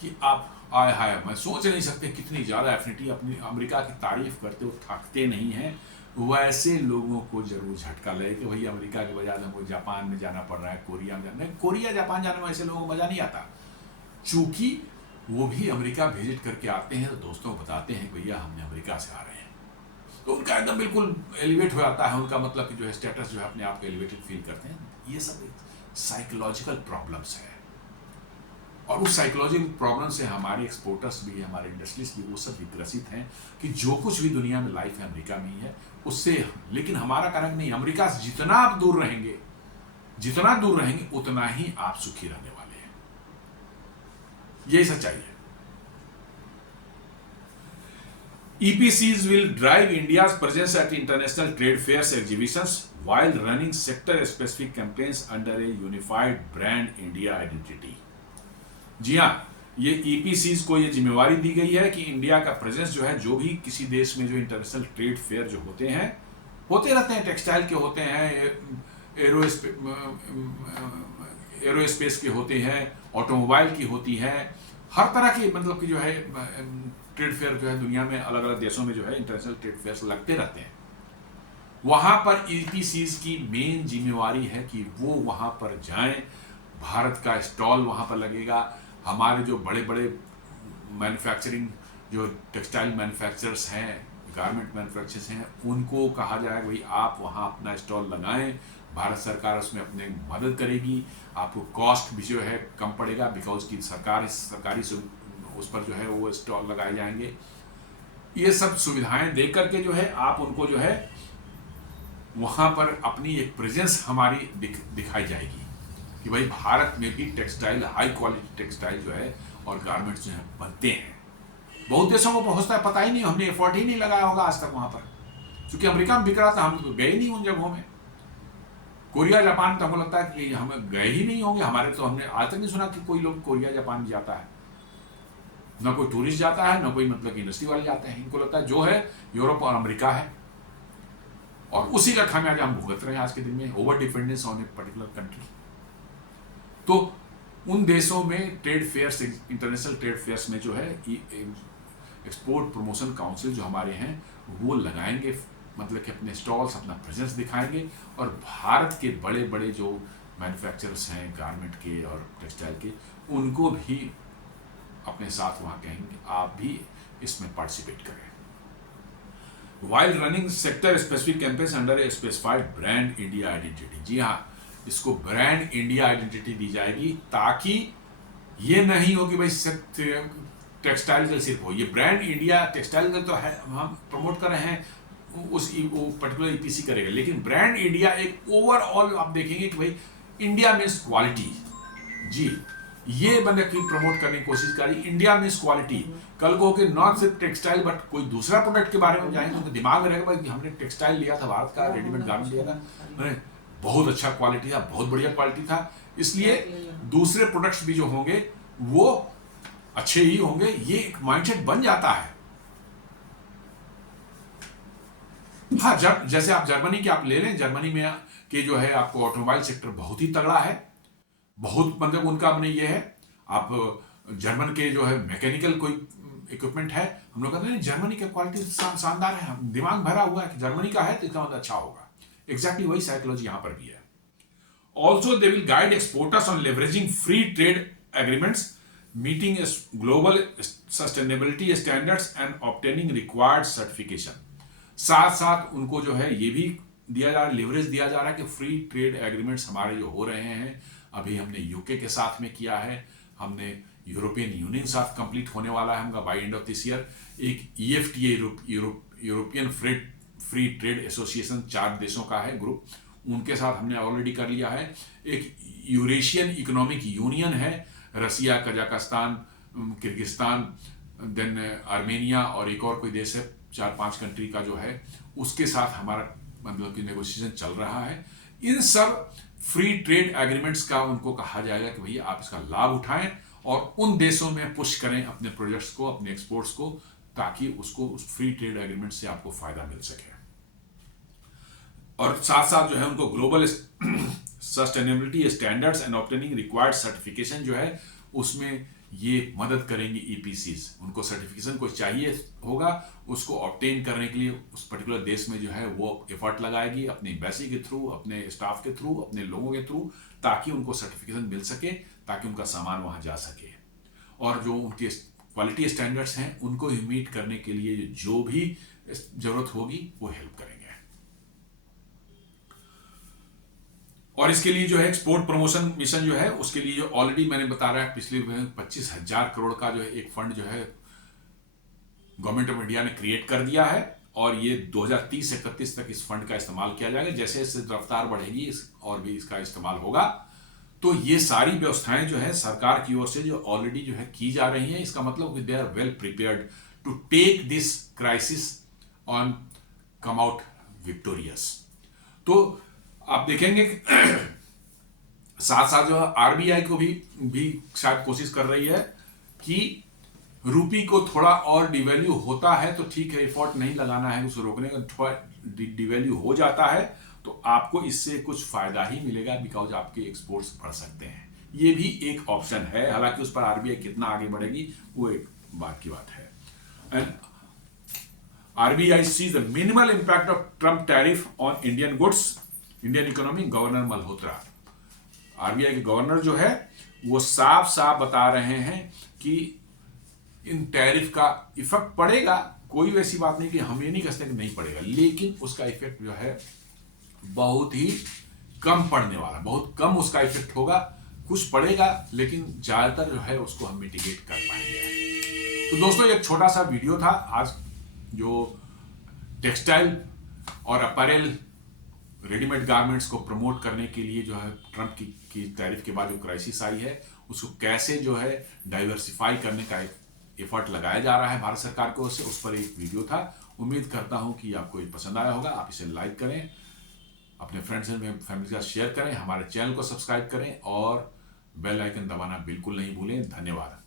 कि आप आय हाय मैं सोच नहीं सकते कितनी ज़्यादा एफिनिटी, अपनी अमेरिका की तारीफ करते हो थकते नहीं हैं। वैसे लोगों को जरूर झटका लगे कि भाई अमेरिका के बजाय हमको जापान में जाना पड़ रहा है, कोरिया में जाना, कोरिया जापान जाने में ऐसे लोगों को मज़ा नहीं आता, चूँकि वो भी अमेरिका विजिट करके आते हैं तो दोस्तों को बताते हैं भैया हमने अमेरिका से आ रहे हैं, तो उनका एकदम बिल्कुल एलिवेट हो जाता है, उनका मतलब कि जो है स्टेटस जो है अपने आप को एलिवेटेड फील करते हैं। ये सब साइकोलॉजिकल प्रॉब्लम्स है और उस साइकोलॉजिकल प्रॉब्लम से हमारे एक्सपोर्टर्स भी, हमारे इंडस्ट्रीज भी, वो सब भी ग्रसित हैं कि जो कुछ भी दुनिया में लाइफ है अमेरिका में ही है उससे। लेकिन हमारा कारण नहीं, अमेरिका से जितना आप दूर रहेंगे, जितना दूर रहेंगे उतना ही आप सुखी रहने वाले हैं, यही सच्चाई है। EPCs will drive India's presence at international trade fairs, exhibitions, while running sector-specific campaigns under a unified brand India identity। जी हाँ, ये EPCs को ये जिम्मेवारी दी गई है कि इंडिया का प्रेजेंस जो है, जो भी किसी देश में जो इंटरनेशनल ट्रेड फेयर जो होते रहते हैं, टेक्सटाइल के होते हैं, एरोस्पेस के होते हैं, ऑटोमोबाइल की होती है, हर तरह की मतलब कि जो है ट्रेड फेयर जो है दुनिया में अलग अलग देशों में जो है इंटरनेशनल ट्रेड फेयर्स लगते रहते हैं। वहाँ पर EPCs की मेन जिम्मेवारी है कि वो वहाँ पर जाएं, भारत का स्टॉल वहाँ पर लगेगा, हमारे जो बड़े बड़े मैन्युफैक्चरिंग जो टेक्सटाइल मैन्युफैक्चरर्स हैं, गारमेंट मैन्युफैक्चरर्स हैं, उनको कहा जाए भाई आप वहाँ अपना स्टॉल लगाएं, भारत सरकार उसमें अपने मदद करेगी, आपको कॉस्ट भी जो है कम पड़ेगा बिकॉज की सरकारी से उस पर जो है वो स्टॉल लगाए जाएंगे। ये सब सुविधाएं दे करके जो है आप उनको जो है वहाँ पर अपनी एक प्रेजेंस हमारी दिखाई जाएगी कि भाई भारत में भी टेक्सटाइल, हाई क्वालिटी टेक्सटाइल जो है और गारमेंट्स जो है बनते हैं। बहुत देशों को पहुँचता है, पता ही नहीं, हमने एफर्ट ही नहीं लगाया होगा आज तक वहाँ पर, क्योंकि अमेरिका में बिक रहा था, हम तो गए नहीं उन जगहों में। कोरिया जापान तो हमको लगता है कि हम गए ही नहीं होंगे, हमारे तो हमने आज तक नहीं सुना कि कोई लोग कोरिया जापान जाता है, ना कोई टूरिस्ट जाता है, ना कोई मतलब कि इंडस्ट्री वाले जाते हैं। इनको लगता है जो है यूरोप और अमेरिका है, और उसी का खामियाजा हम भुगत रहे हैं आज के दिन में, over dependence on a particular country. तो उन देशों में trade fairs, international trade fairs में जो है एक्सपोर्ट प्रमोशन काउंसिल जो हमारे हैं वो लगाएंगे, मतलब कि अपने स्टॉल्स, अपना प्रेजेंस दिखाएंगे, और भारत के बड़े बड़े जो मैन्युफैक्चरर्स हैं गारमेंट के और टेक्सटाइल के, उनको भी अपने साथ वहाँ कहेंगे आप भी इसमें पार्टिसिपेट करें। While running sector specific campaigns under a specified brand India identity. जी हाँ, इसको ब्रांड इंडिया आइडेंटिटी दी जाएगी, ताकि ये नहीं हो कि भाई टेक्सटाइल का सिर्फ हो, ये ब्रांड इंडिया टेक्सटाइल का तो है, हम प्रमोट कर रहे हैं, उस वो पर्टिकुलर ईपीसी करेगा, लेकिन ब्रांड इंडिया एक ओवरऑल आप देखेंगे कि भाई इंडिया मीन्स क्वालिटी। जी, ये मैंने की प्रमोट करने की कोशिश करी, इंडिया मीन्स क्वालिटी। कल को कि नॉट सिर्फ टेक्सटाइल बट कोई दूसरा प्रोडक्ट के बारे में जाएंगे तो दिमाग में रहेगा भाई हमने टेक्सटाइल लिया था, भारत का रेडीमेड गारमेंट लिया था, मैंने बहुत अच्छा क्वालिटी था, बहुत बढ़िया क्वालिटी था, इसलिए दूसरे प्रोडक्ट्स भी जो होंगे वो अच्छे ही होंगे। ये एक माइंडसेट बन जाता है। हाँ, जैसे आप जर्मनी की आप ले लें, जर्मनी में के जो है आपको ऑटोमोबाइल सेक्टर बहुत ही तगड़ा है, बहुत मतलब उनका अपने ये है, आप जर्मन के जो है मैकेनिकल कोई इक्विपमेंट है, हम लोग कहते हैं जर्मनी का क्वालिटी शानदार है, दिमाग भरा हुआ है कि जर्मनी का है तो इसका मतलब अच्छा होगा। एग्जैक्टली वही साइकोलॉजी यहां पर भी है। Also they will guide exporters on leveraging free trade agreements, meeting global sustainability standards and obtaining required certification. साथ साथ उनको जो है ये भी दिया जा रहा है, लेवरेज दिया जा रहा है कि फ्री ट्रेड एग्रीमेंट्स हमारे जो हो रहे हैं, अभी हमने यूके के साथ में किया है, हमने यूरोपियन यूनियन साथ कंप्लीट होने वाला है हमका by end of this year, एक EFTA European free trade association 4 देशों का है ग्रुप, उनके साथ हमने ऑलरेडी कर लिया है। एक यूरेशियन इकोनॉमिक यूनियन है, रसिया, कजाकिस्तान, किर्गिस्तान, देन आर्मेनिया और एक और कोई देश है, 4-5 कंट्री का जो है उसके साथ हमारा मतलब कि नेगोशिएशन चल रहा है। इन सब फ्री ट्रेड एग्रीमेंट्स का उनको कहा जाएगा कि भैया आप इसका लाभ उठाएं और उन देशों में पुश करें अपने प्रोजेक्ट्स को, अपने एक्सपोर्ट्स को, ताकि उसको उस फ्री ट्रेड एग्रीमेंट से आपको फायदा मिल सके। और साथ साथ जो है उनको global sustainability standards and obtaining required certification जो है उसमें ये मदद करेंगे ईपीसीज, उनको सर्टिफिकेशन को चाहिए होगा, उसको ऑब्टेन करने के लिए उस पर्टिकुलर देश में जो है वो एफर्ट लगाएगी अपनी एम्बेसी के थ्रू, अपने स्टाफ के थ्रू, अपने लोगों के थ्रू, ताकि उनको सर्टिफिकेशन मिल सके, ताकि उनका सामान वहां जा सके। और जो उनके क्वालिटी स्टैंडर्ड्स हैं उनको मीट करने के लिए जो भी जरूरत होगी वो हेल्प करेंगे। और इसके लिए जो है एक्सपोर्ट प्रमोशन मिशन जो है उसके लिए ऑलरेडी मैंने बता रहा है पिछले 25,000 करोड़ का जो है एक फंड जो है गवर्नमेंट ऑफ इंडिया ने क्रिएट कर दिया है, और ये 2030-31 तक इस फंड का इस्तेमाल किया जाएगा। जैसे जैसे रफ्तार बढ़ेगी और भी इसका इस्तेमाल होगा, तो ये सारी व्यवस्थाएं जो है सरकार की ओर से जो ऑलरेडी जो है की जा रही हैं, इसका मतलब they are well prepared to take this crisis on come out victorious. तो आप देखेंगे साथ साथ जो आरबीआई को भी शायद कोशिश कर रही है कि रूपी को थोड़ा और डिवैल्यू होता है तो ठीक है, एफर्ट नहीं लगाना है उसे रोकने का, थोड़ा डिवैल्यू हो जाता है तो आपको इससे कुछ फायदा ही मिलेगा, बिकॉज आपके एक्सपोर्ट्स बढ़ सकते हैं। ये भी एक ऑप्शन है, हालांकि उस पर आरबीआई कितना आगे बढ़ेगी वो एक बात की बात है। And RBI sees the minimal impact of Trump tariff on Indian goods, Indian economy. Governor Malhotra, RBI के गवर्नर जो है वो साफ साफ बता रहे हैं कि इन टैरिफ का इफेक्ट पड़ेगा, कोई वैसी बात नहीं कि हम ये नहीं कहते कि नहीं पड़ेगा, लेकिन उसका इफेक्ट जो है बहुत ही कम पड़ने वाला, बहुत कम उसका इफेक्ट होगा, कुछ पड़ेगा लेकिन ज्यादातर जो है उसको हम मिटिगेट कर पाएंगे। तो दोस्तों एक छोटा सा वीडियो था आज, जो टेक्सटाइल और अपैरेल रेडीमेड गारमेंट्स को प्रमोट करने के लिए जो है ट्रम्प की टैरिफ के बाद जो क्राइसिस आई है उसको कैसे जो है डाइवर्सिफाई करने का एक एफर्ट लगाया जा रहा है भारत सरकार की ओर से, उस पर एक वीडियो था। उम्मीद करता हूं कि आपको ये पसंद आया होगा, आप इसे लाइक करें अपने फ्रेंड्स एंड फैमिली के साथ शेयर करें, हमारे चैनल को सब्सक्राइब करें और बेल आइकन दबाना बिल्कुल नहीं भूलें। धन्यवाद।